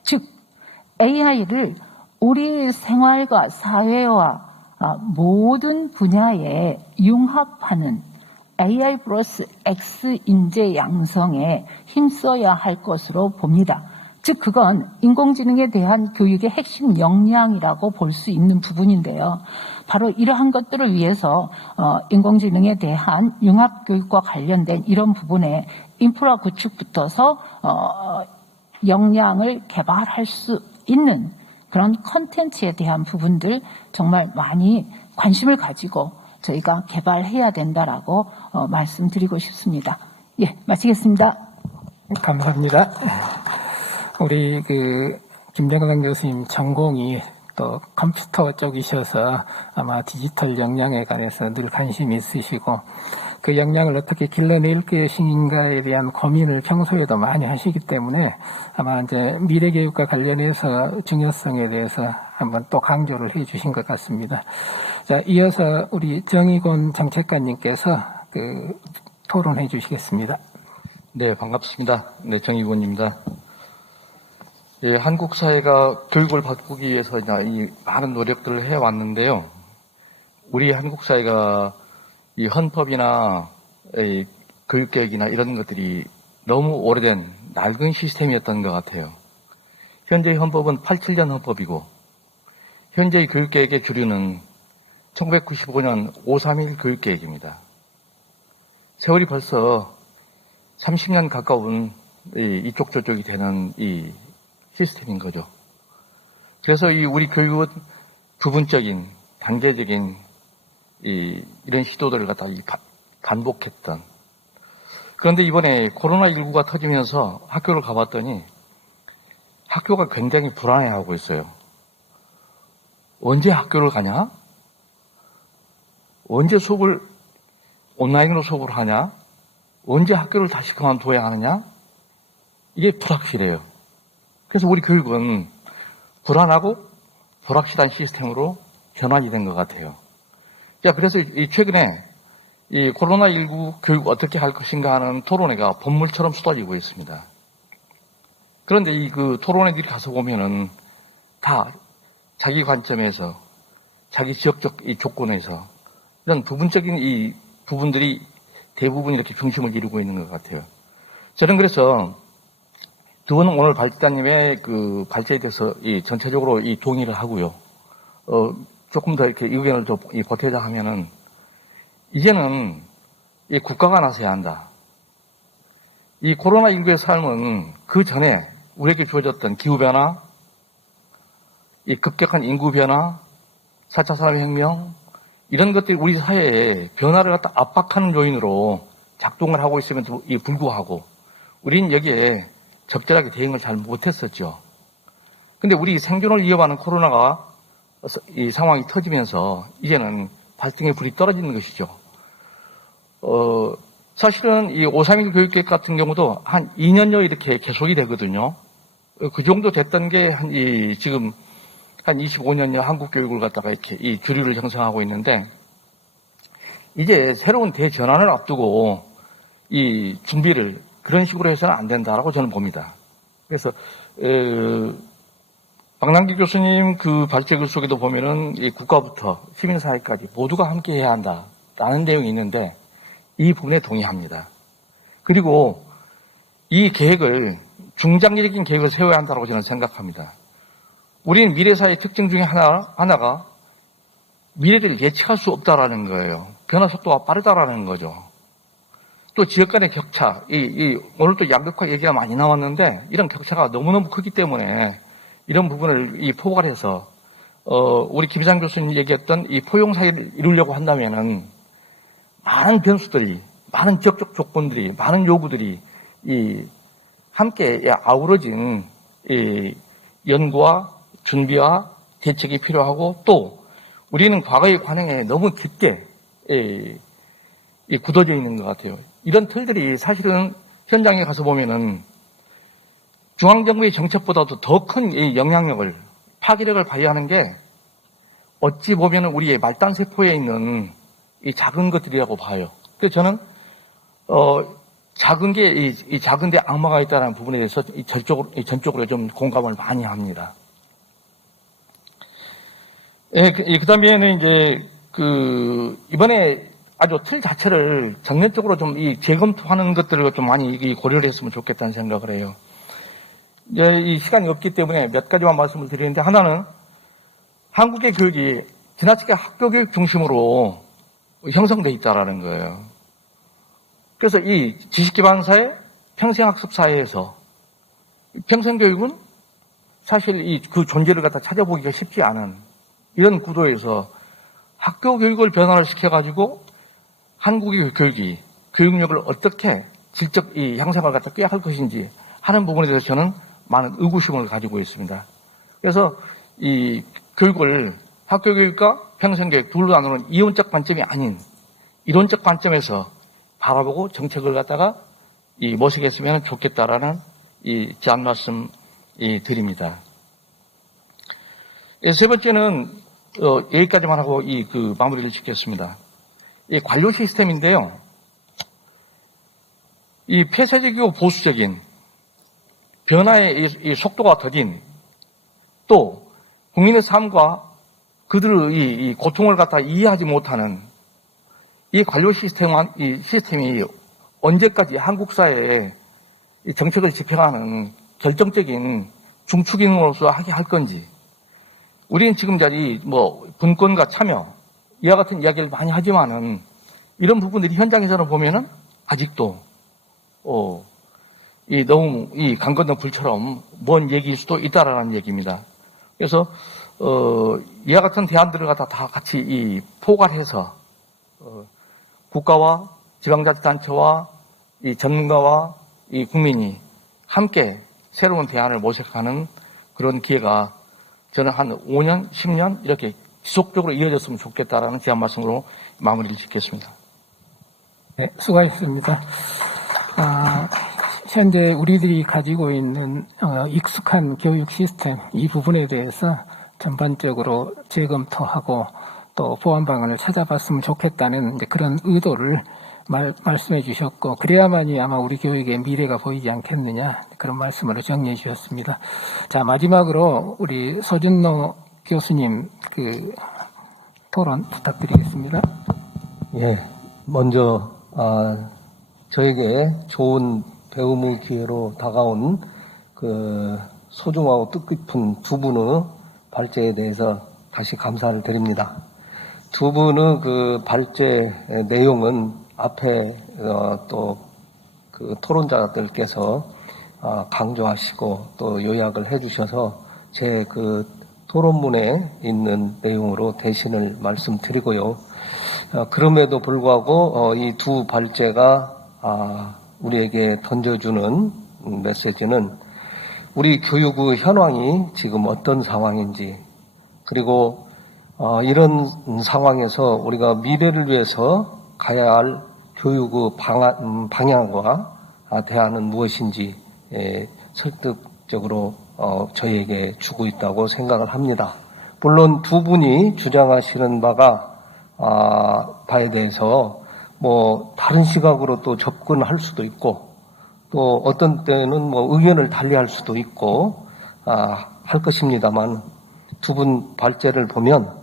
즉, AI를 우리 생활과 사회와 모든 분야에 융합하는 AI 플러스 X 인재 양성에 힘써야 할 것으로 봅니다. 즉 그건 인공지능에 대한 교육의 핵심 역량이라고 볼 수 있는 부분인데요. 바로 이러한 것들을 위해서 인공지능에 대한 융합교육과 관련된 이런 부분에 인프라 구축부터서 역량을 개발할 수 있는 그런 컨텐츠에 대한 부분들 정말 많이 관심을 가지고 저희가 개발해야 된다라고 말씀드리고 싶습니다. 예, 마치겠습니다. 감사합니다. 우리 김정상 교수님 전공이 또 컴퓨터 쪽이셔서 아마 디지털 역량에 관해서 늘 관심이 있으시고 그 역량을 어떻게 길러낼 것인가에 대한 고민을 평소에도 많이 하시기 때문에 아마 이제 미래교육과 관련해서 중요성에 대해서 한번 또 강조를 해 주신 것 같습니다. 자, 이어서 우리 정의곤 정책관님께서 토론해 주시겠습니다. 네, 반갑습니다. 네, 정의곤입니다. 예, 한국 사회가 교육을 바꾸기 위해서 이 많은 노력들을 해왔는데요. 우리 한국 사회가 이 헌법이나 이 교육계획이나 이런 것들이 너무 오래된 낡은 시스템이었던 것 같아요. 현재의 헌법은 87년 헌법이고 현재의 교육계획의 주류는 1995년 531 교육계획입니다. 세월이 벌써 30년 가까운 이쪽 저쪽이 되는 이 시스템인 거죠. 그래서 이 우리 교육은 부분적인, 단계적인 이런 시도들을 갖다 반복했던. 그런데 이번에 코로나19가 터지면서 학교를 가봤더니 학교가 굉장히 불안해하고 있어요. 언제 학교를 가냐? 언제 수업을 온라인으로 수업을 하냐? 언제 학교를 다시 그만둬야 하느냐? 이게 불확실해요. 그래서 우리 교육은 불안하고 불확실한 시스템으로 전환이 된 것 같아요. 자, 그래서 최근에 이 코로나19 교육 어떻게 할 것인가 하는 토론회가 본물처럼 쏟아지고 있습니다. 그런데 이 토론회들이 가서 보면은 다 자기 관점에서 자기 지역적 이 조건에서 이런 부분적인 이 부분들이 대부분 이렇게 중심을 이루고 있는 것 같아요. 저는 그래서 두 분 오늘 발제자님의 발제에 대해서 전체적으로 동의를 하고요. 조금 더 이렇게 의견을 좀 보태자 하면은 이제는 이 국가가 나서야 한다. 이 코로나19의 삶은 그 전에 우리에게 주어졌던 기후변화, 이 급격한 인구변화, 4차 산업혁명, 이런 것들이 우리 사회에 변화를 갖다 압박하는 요인으로 작동을 하고 있음에도 불구하고 우리는 여기에 적절하게 대응을 잘 못했었죠. 근데 우리 생존을 위협하는 코로나가 이 상황이 터지면서 이제는 발등에 불이 떨어지는 것이죠. 사실은 이 531 교육계획 같은 경우도 한 2년여 이렇게 계속이 되거든요. 그 정도 됐던 게 지금 한 25년여 한국 교육을 갖다가 이렇게 이 주류를 형성하고 있는데 이제 새로운 대전환을 앞두고 이 준비를 그런 식으로 해서는 안 된다라고 저는 봅니다. 그래서 박남기 교수님 발제 글 속에도 보면은 이 국가부터 시민사회까지 모두가 함께 해야 한다라는 내용이 있는데 이 부분에 동의합니다. 그리고 이 계획을 중장기적인 계획을 세워야 한다고 저는 생각합니다. 우리는 미래사회의 특징 중에 하나가 미래를 예측할 수 없다라는 거예요. 변화 속도가 빠르다라는 거죠. 또 지역 간의 격차, 오늘 또 양극화 얘기가 많이 나왔는데 이런 격차가 너무너무 크기 때문에 이런 부분을 포괄해서 우리 김희상 교수님 얘기했던 이 포용사회를 이루려고 한다면은 많은 변수들이, 많은 지역적 조건들이, 많은 요구들이 함께 아우러진 연구와 준비와 대책이 필요하고 또 우리는 과거의 관행에 너무 깊게 굳어져 있는 것 같아요. 이런 틀들이 사실은 현장에 가서 보면은 중앙정부의 정책보다도 더 큰 영향력을, 파괴력을 발휘하는 게 어찌 보면은 우리의 말단세포에 있는 이 작은 것들이라고 봐요. 그래서 저는, 작은 게, 이 작은데 악마가 있다는 부분에 대해서 전적으로 좀 공감을 많이 합니다. 그 다음에는 이제, 이번에 아주 틀 자체를 정면적으로 좀 이 재검토하는 것들을 좀 많이 고려를 했으면 좋겠다는 생각을 해요. 이제 이 시간이 없기 때문에 몇 가지만 말씀을 드리는데, 하나는 한국의 교육이 지나치게 학교 교육 중심으로 형성되어 있다라는 거예요. 그래서 이 지식기반사회, 평생학습사회에서 평생교육은 사실 그 존재를 갖다 찾아보기가 쉽지 않은 이런 구도에서 학교 교육을 변화를 시켜가지고 한국의 교육이 교육력을 어떻게 질적 향상을 갖다 꾀할 것인지 하는 부분에 대해서 저는 많은 의구심을 가지고 있습니다. 그래서 이 교육을 학교 교육과 평생교육 둘로 나누는 이론적 관점이 아닌 이론적 관점에서 바라보고 정책을 갖다가 모시겠으면 좋겠다라는 제안 말씀 드립니다. 세 번째는 여기까지만 하고 마무리를 짓겠습니다. 이 관료 시스템인데요. 이 폐쇄적이고 보수적인 변화의 이 속도가 더딘 또 국민의 삶과 그들의 이 고통을 갖다 이해하지 못하는 이 관료 시스템이 언제까지 한국 사회에 이 정책을 집행하는 결정적인 중추기능으로서 하게 할 건지, 우리는 지금까지 분권과 참여 이와 같은 이야기를 많이 하지만은 이런 부분들이 현장에서는 보면은 아직도 너무 강 건너 불처럼 먼 얘기일 수도 있다라는 얘기입니다. 그래서 이와 같은 대안들을 갖다 다 같이 포괄해서 국가와 지방자치단체와 이 전문가와 이 국민이 함께 새로운 대안을 모색하는 그런 기회가 저는 한 5년, 10년 이렇게 지속적으로 이어졌으면 좋겠다라는 제안 말씀으로 마무리를 짓겠습니다. 네, 수고하셨습니다. 현재 우리들이 가지고 있는 익숙한 교육 시스템 이 부분에 대해서 전반적으로 재검토하고 또 보완 방안을 찾아봤으면 좋겠다는 그런 의도를 말씀해 주셨고, 그래야만이 아마 우리 교육의 미래가 보이지 않겠느냐 그런 말씀으로 정리해 주셨습니다. 자, 마지막으로 우리 서준노 교수님 토론 부탁드리겠습니다. 예, 먼저 저에게 좋은 배움의 기회로 다가온 소중하고 뜻깊은 두 분의 발제에 대해서 다시 감사를 드립니다. 두 분의 발제 내용은 앞에 또 토론자들께서 강조하시고 또 요약을 해주셔서 제 토론문에 있는 내용으로 대신을 말씀드리고요. 그럼에도 불구하고 이 두 발제가 우리에게 던져주는 메시지는 우리 교육의 현황이 지금 어떤 상황인지, 그리고 이런 상황에서 우리가 미래를 위해서 가야 할 교육의 방향과 대안은 무엇인지 설득적으로 저희에게 주고 있다고 생각을 합니다. 물론 두 분이 주장하시는 바에 대해서 다른 시각으로 또 접근할 수도 있고, 또 어떤 때는 의견을 달리할 수도 있고 할 것입니다만, 두 분 발제를 보면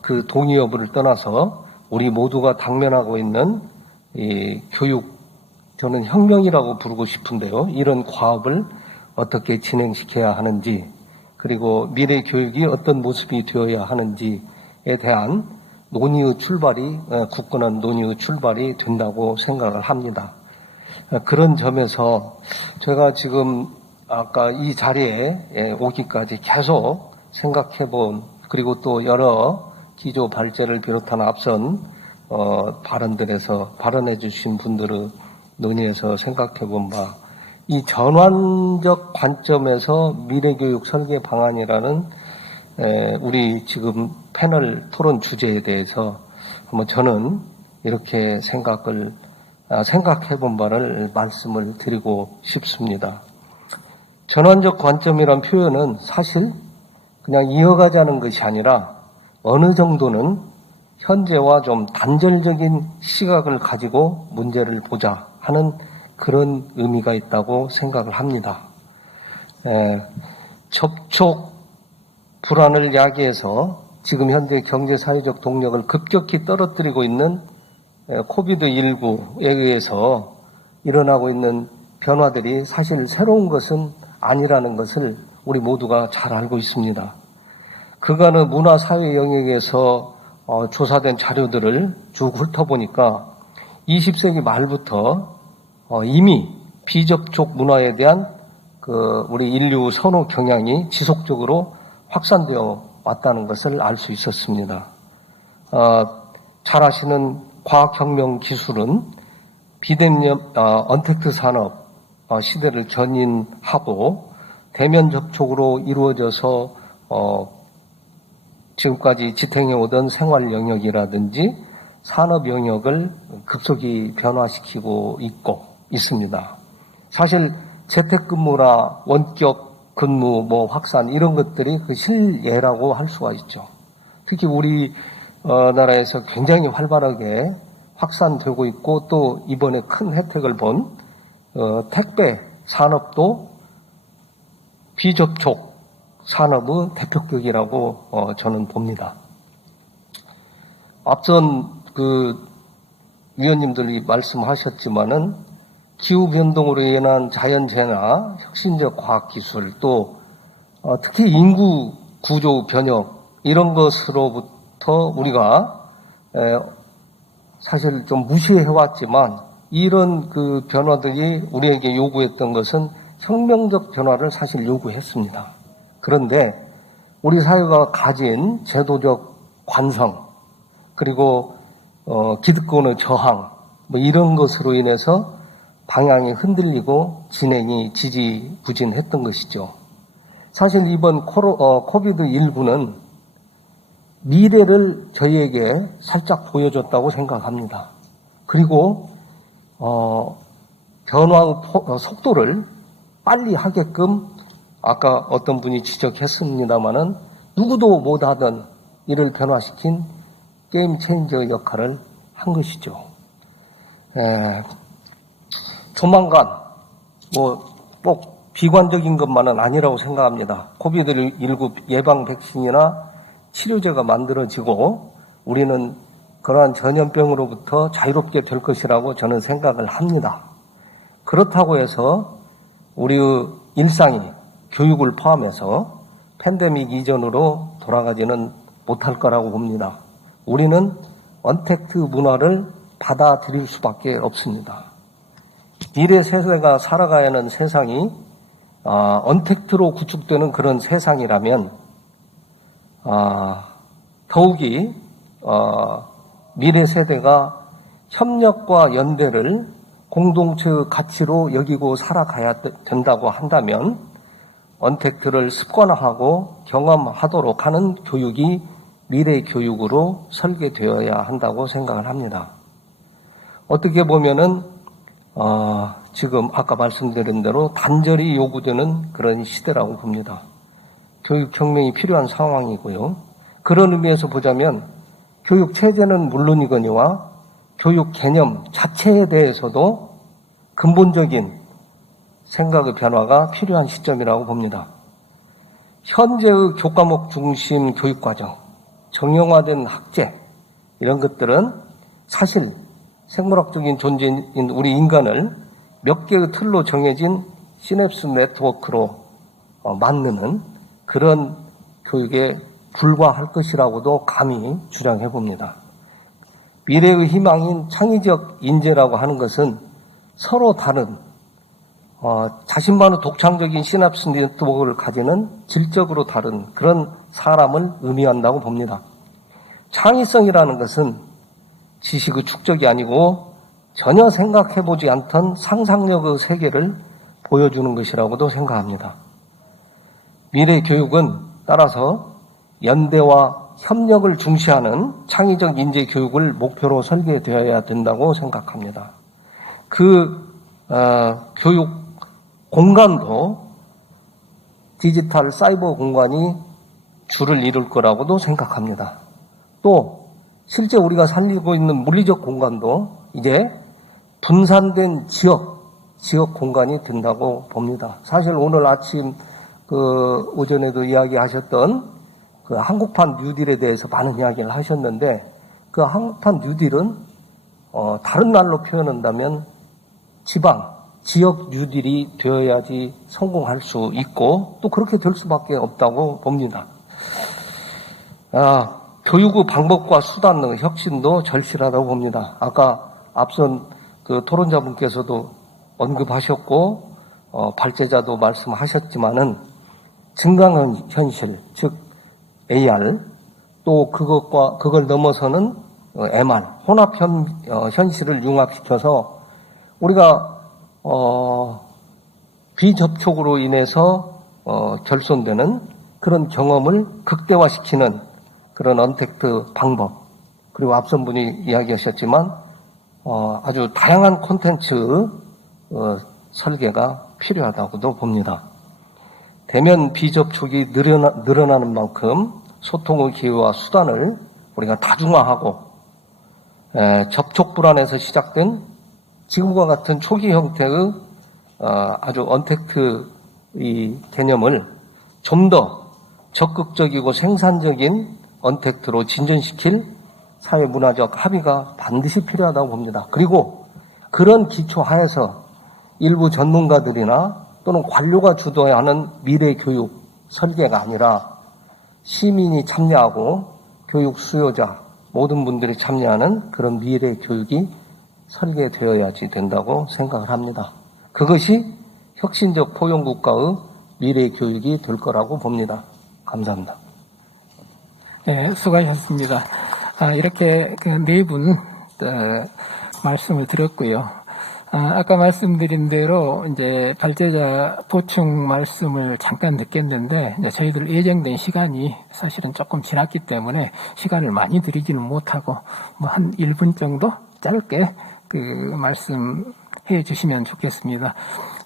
그 동의 여부를 떠나서 우리 모두가 당면하고 있는 이 교육, 저는 혁명이라고 부르고 싶은데요. 이런 과업을 어떻게 진행시켜야 하는지, 그리고 미래 교육이 어떤 모습이 되어야 하는지에 대한 논의의 출발이, 굳건한 논의의 출발이 된다고 생각을 합니다. 그런 점에서 제가 지금 아까 이 자리에 오기까지 계속 생각해본, 그리고 또 여러 기조 발제를 비롯한 앞선 발언들에서 발언해 주신 분들의 논의에서 생각해본 바, 이 전환적 관점에서 미래교육 설계 방안이라는 우리 지금 패널 토론 주제에 대해서 한번 저는 이렇게 생각해 본 바를 말씀을 드리고 싶습니다. 전환적 관점이란 표현은 사실 그냥 이어가자는 것이 아니라 어느 정도는 현재와 좀 단절적인 시각을 가지고 문제를 보자 하는 그런 의미가 있다고 생각을 합니다. 접촉 불안을 야기해서 지금 현재 경제사회적 동력을 급격히 떨어뜨리고 있는 코비드19에 의해서 일어나고 있는 변화들이 사실 새로운 것은 아니라는 것을 우리 모두가 잘 알고 있습니다. 그간의 문화사회 영역에서 조사된 자료들을 쭉 훑어보니까 20세기 말부터 이미 비접촉 문화에 대한 우리 인류 선호 경향이 지속적으로 확산되어 왔다는 것을 알 수 있었습니다. 잘 아시는 과학혁명 기술은 비대면 언택트 산업 시대를 견인하고 대면 접촉으로 이루어져서 지금까지 지탱해오던 생활 영역이라든지 산업 영역을 급속히 변화시키고 있습니다. 사실 재택근무나 원격 근무, 확산 이런 것들이 그 실예라고 할 수가 있죠. 특히 우리 나라에서 굉장히 활발하게 확산되고 있고 또 이번에 큰 혜택을 본 택배 산업도 비접촉 산업의 대표격이라고 저는 봅니다. 앞선 위원님들이 말씀하셨지만은 기후변동으로 인한 자연재해나 혁신적 과학기술 또 특히 인구 구조 변혁 이런 것으로부터 우리가 사실 좀 무시해왔지만 이런 변화들이 우리에게 요구했던 것은 혁명적 변화를 사실 요구했습니다. 그런데 우리 사회가 가진 제도적 관성 그리고 기득권의 저항 이런 것으로 인해서 방향이 흔들리고 진행이 지지부진했던 것이죠. 사실 이번 코비드19는 미래를 저희에게 살짝 보여줬다고 생각합니다. 그리고 변화의 속도를 빨리 하게끔 아까 어떤 분이 지적했습니다마는 누구도 못하던 이를 변화시킨 게임 체인저 역할을 한 것이죠. 조만간 꼭 비관적인 것만은 아니라고 생각합니다. 코비드19 예방 백신이나 치료제가 만들어지고 우리는 그러한 전염병으로부터 자유롭게 될 것이라고 저는 생각을 합니다. 그렇다고 해서 우리의 일상이 교육을 포함해서 팬데믹 이전으로 돌아가지는 못할 거라고 봅니다. 우리는 언택트 문화를 받아들일 수밖에 없습니다. 미래 세대가 살아가야 하는 세상이 언택트로 구축되는 그런 세상이라면 더욱이 미래 세대가 협력과 연대를 공동체의 가치로 여기고 살아가야 된다고 한다면 언택트를 습관화하고 경험하도록 하는 교육이 미래 교육으로 설계되어야 한다고 생각을 합니다. 어떻게 보면은 지금 아까 말씀드린 대로 단절이 요구되는 그런 시대라고 봅니다. 교육혁명이 필요한 상황이고요. 그런 의미에서 보자면 교육체제는 물론이거니와 교육 개념 자체에 대해서도 근본적인 생각의 변화가 필요한 시점이라고 봅니다. 현재의 교과목 중심 교육과정, 정형화된 학제 이런 것들은 사실 생물학적인 존재인 우리 인간을 몇 개의 틀로 정해진 시냅스 네트워크로 만드는 그런 교육에 불과할 것이라고도 감히 주장해 봅니다. 미래의 희망인 창의적 인재라고 하는 것은 서로 다른 자신만의 독창적인 시냅스 네트워크를 가지는 질적으로 다른 그런 사람을 의미한다고 봅니다. 창의성이라는 것은 지식의 축적이 아니고 전혀 생각해보지 않던 상상력의 세계를 보여주는 것이라고도 생각합니다. 미래 교육은 따라서 연대와 협력을 중시하는 창의적 인재 교육을 목표로 설계되어야 된다고 생각합니다. 교육 공간도 디지털 사이버 공간이 주를 이룰 거라고도 생각합니다. 또 실제 우리가 살리고 있는 물리적 공간도 이제 분산된 지역 공간이 된다고 봅니다. 사실 오늘 아침 오전에도 이야기하셨던 한국판 뉴딜에 대해서 많은 이야기를 하셨는데 그 한국판 뉴딜은 다른 말로 표현한다면 지역 뉴딜이 되어야지 성공할 수 있고 또 그렇게 될 수밖에 없다고 봅니다. 교육의 방법과 수단의 혁신도 절실하다고 봅니다. 아까 앞선 토론자분께서도 언급하셨고 발제자도 말씀하셨지만은 증강현실, 즉 AR, 또 그걸 넘어서는 MR, 혼합 현실을 융합시켜서 우리가 비접촉으로 인해서 결손되는 그런 경험을 극대화시키는 그런 언택트 방법, 그리고 앞선 분이 이야기하셨지만 아주 다양한 콘텐츠 설계가 필요하다고도 봅니다. 대면 비접촉이 늘어나는 만큼 소통의 기회와 수단을 우리가 다중화하고 접촉 불안에서 시작된 지금과 같은 초기 형태의 아주 언택트 이 개념을 좀 더 적극적이고 생산적인 언택트로 진전시킬 사회문화적 합의가 반드시 필요하다고 봅니다. 그리고 그런 기초 하에서 일부 전문가들이나 또는 관료가 주도하는 미래 교육 설계가 아니라 시민이 참여하고 교육 수요자 모든 분들이 참여하는 그런 미래 교육이 설계되어야지 된다고 생각을 합니다. 그것이 혁신적 포용국가의 미래 교육이 될 거라고 봅니다. 감사합니다. 네, 수고하셨습니다. 이렇게 네 분 말씀을 드렸고요. 아까 말씀드린 대로 이제 발제자 보충 말씀을 잠깐 듣겠는데 저희들 예정된 시간이 사실은 조금 지났기 때문에 시간을 많이 드리지는 못하고 한 1분 정도 짧게 말씀해 주시면 좋겠습니다.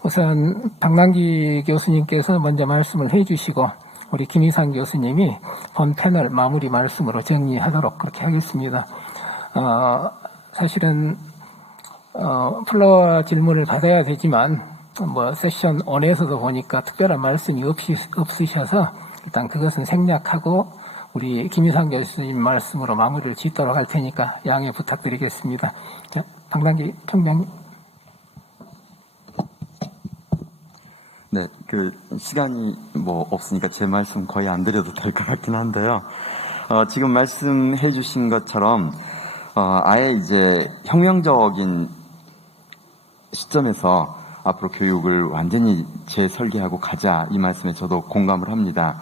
우선 박남기 교수님께서 먼저 말씀을 해 주시고 우리 김희상 교수님이 본 패널 마무리 말씀으로 정리하도록 그렇게 하겠습니다. 사실은 플로어 질문을 받아야 되지만 세션 1에서도 보니까 특별한 말씀이 없으셔서 일단 그것은 생략하고 우리 김희상 교수님 말씀으로 마무리를 짓도록 할 테니까 양해 부탁드리겠습니다. 자, 박남기 총장님. 네, 시간이 없으니까 제 말씀 거의 안 드려도 될 것 같긴 한데요. 지금 말씀해 주신 것처럼, 아예 이제 혁명적인 시점에서 앞으로 교육을 완전히 재설계하고 가자, 이 말씀에 저도 공감을 합니다.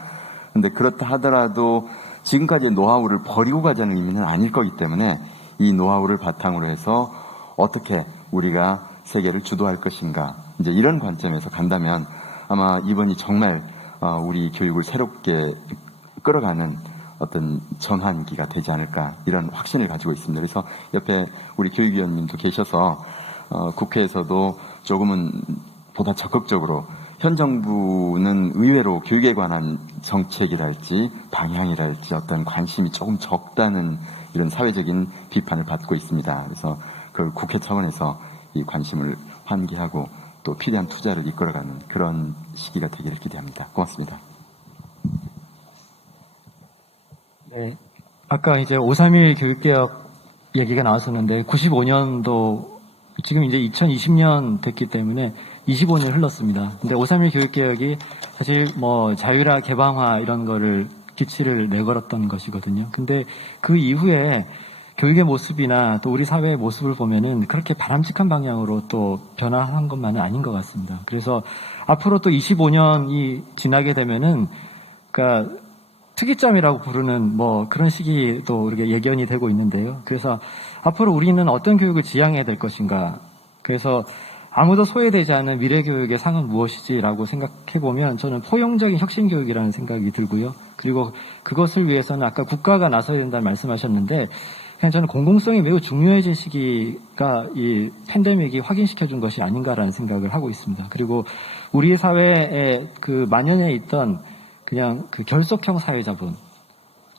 근데 그렇다 하더라도 지금까지의 노하우를 버리고 가자는 의미는 아닐 거기 때문에 이 노하우를 바탕으로 해서 어떻게 우리가 세계를 주도할 것인가, 이제 이런 관점에서 간다면 아마 이번이 정말 우리 교육을 새롭게 끌어가는 어떤 전환기가 되지 않을까, 이런 확신을 가지고 있습니다. 그래서 옆에 우리 교육위원님도 계셔서 국회에서도 조금은 보다 적극적으로, 현 정부는 의외로 교육에 관한 정책이랄지 방향이랄지 어떤 관심이 조금 적다는 이런 사회적인 비판을 받고 있습니다. 그래서 그 국회 차원에서 이 관심을 환기하고 또 필요한 투자를 이끌어가는 그런 시기가 되기를 기대합니다. 고맙습니다. 네, 아까 이제 5.31 교육개혁 얘기가 나왔었는데 95년도 지금 이제 2020년 됐기 때문에 25년 흘렀습니다. 근데 5.31 교육개혁이 사실 자유화 개방화 이런 거를 기치를 내걸었던 것이거든요. 근데 그 이후에 교육의 모습이나 또 우리 사회의 모습을 보면은 그렇게 바람직한 방향으로 또 변화한 것만은 아닌 것 같습니다. 그래서 앞으로 또 25년이 지나게 되면은, 그러니까 특이점이라고 부르는 그런 시기도 우리가 예견이 되고 있는데요. 그래서 앞으로 우리는 어떤 교육을 지향해야 될 것인가. 그래서 아무도 소외되지 않은 미래교육의 상은 무엇이지라고 생각해보면 저는 포용적인 혁신교육이라는 생각이 들고요. 그리고 그것을 위해서는 아까 국가가 나서야 된다는 말씀하셨는데 그냥 저는 공공성이 매우 중요해진 시기가 이 팬데믹이 확인시켜준 것이 아닌가라는 생각을 하고 있습니다. 그리고 우리 사회에 그 만연해 있던 그냥 그 결속형 사회자본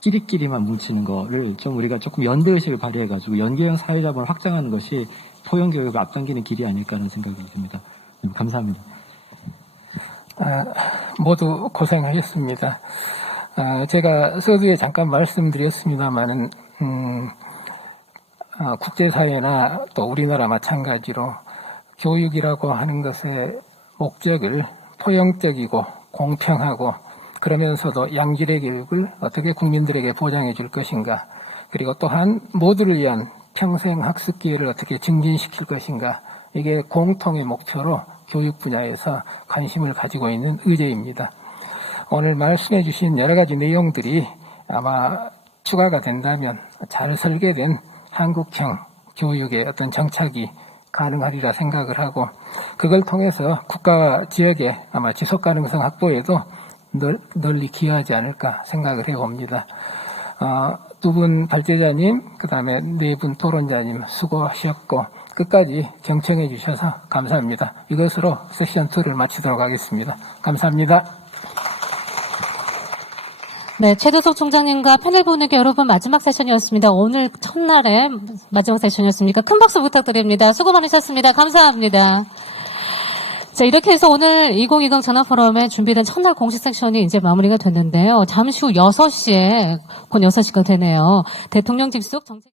끼리끼리만 뭉치는 거를 좀 우리가 조금 연대의식을 발휘해가지고 연계형 사회자본을 확장하는 것이 포용교육을 앞당기는 길이 아닐까라는 생각이 듭니다. 감사합니다. 모두 고생하셨습니다. 제가 서두에 잠깐 말씀드렸습니다만은 국제사회나 또 우리나라 마찬가지로 교육이라고 하는 것의 목적을 포용적이고 공평하고 그러면서도 양질의 교육을 어떻게 국민들에게 보장해 줄 것인가, 그리고 또한 모두를 위한 평생 학습 기회를 어떻게 증진시킬 것인가, 이게 공통의 목표로 교육 분야에서 관심을 가지고 있는 의제입니다. 오늘 말씀해 주신 여러 가지 내용들이 아마 추가가 된다면 잘 설계된 한국형 교육의 어떤 정착이 가능하리라 생각을 하고, 그걸 통해서 국가와 지역의 아마 지속가능성 확보에도 널리 기여하지 않을까 생각을 해봅니다. 두 분 발제자님, 그 다음에 네 분 토론자님 수고하셨고 끝까지 경청해 주셔서 감사합니다. 이것으로 세션 2를 마치도록 하겠습니다. 감사합니다. 네, 최두석 총장님과 패널 분에게 여러분 마지막 세션이었습니다. 오늘 첫날의 마지막 세션이었습니까? 큰 박수 부탁드립니다. 수고 많으셨습니다. 감사합니다. 자, 이렇게 해서 오늘 2020 전화포럼에 준비된 첫날 공식 섹션이 이제 마무리가 됐는데요. 잠시 후 6시에, 곧 6시가 되네요. 대통령 직속 정책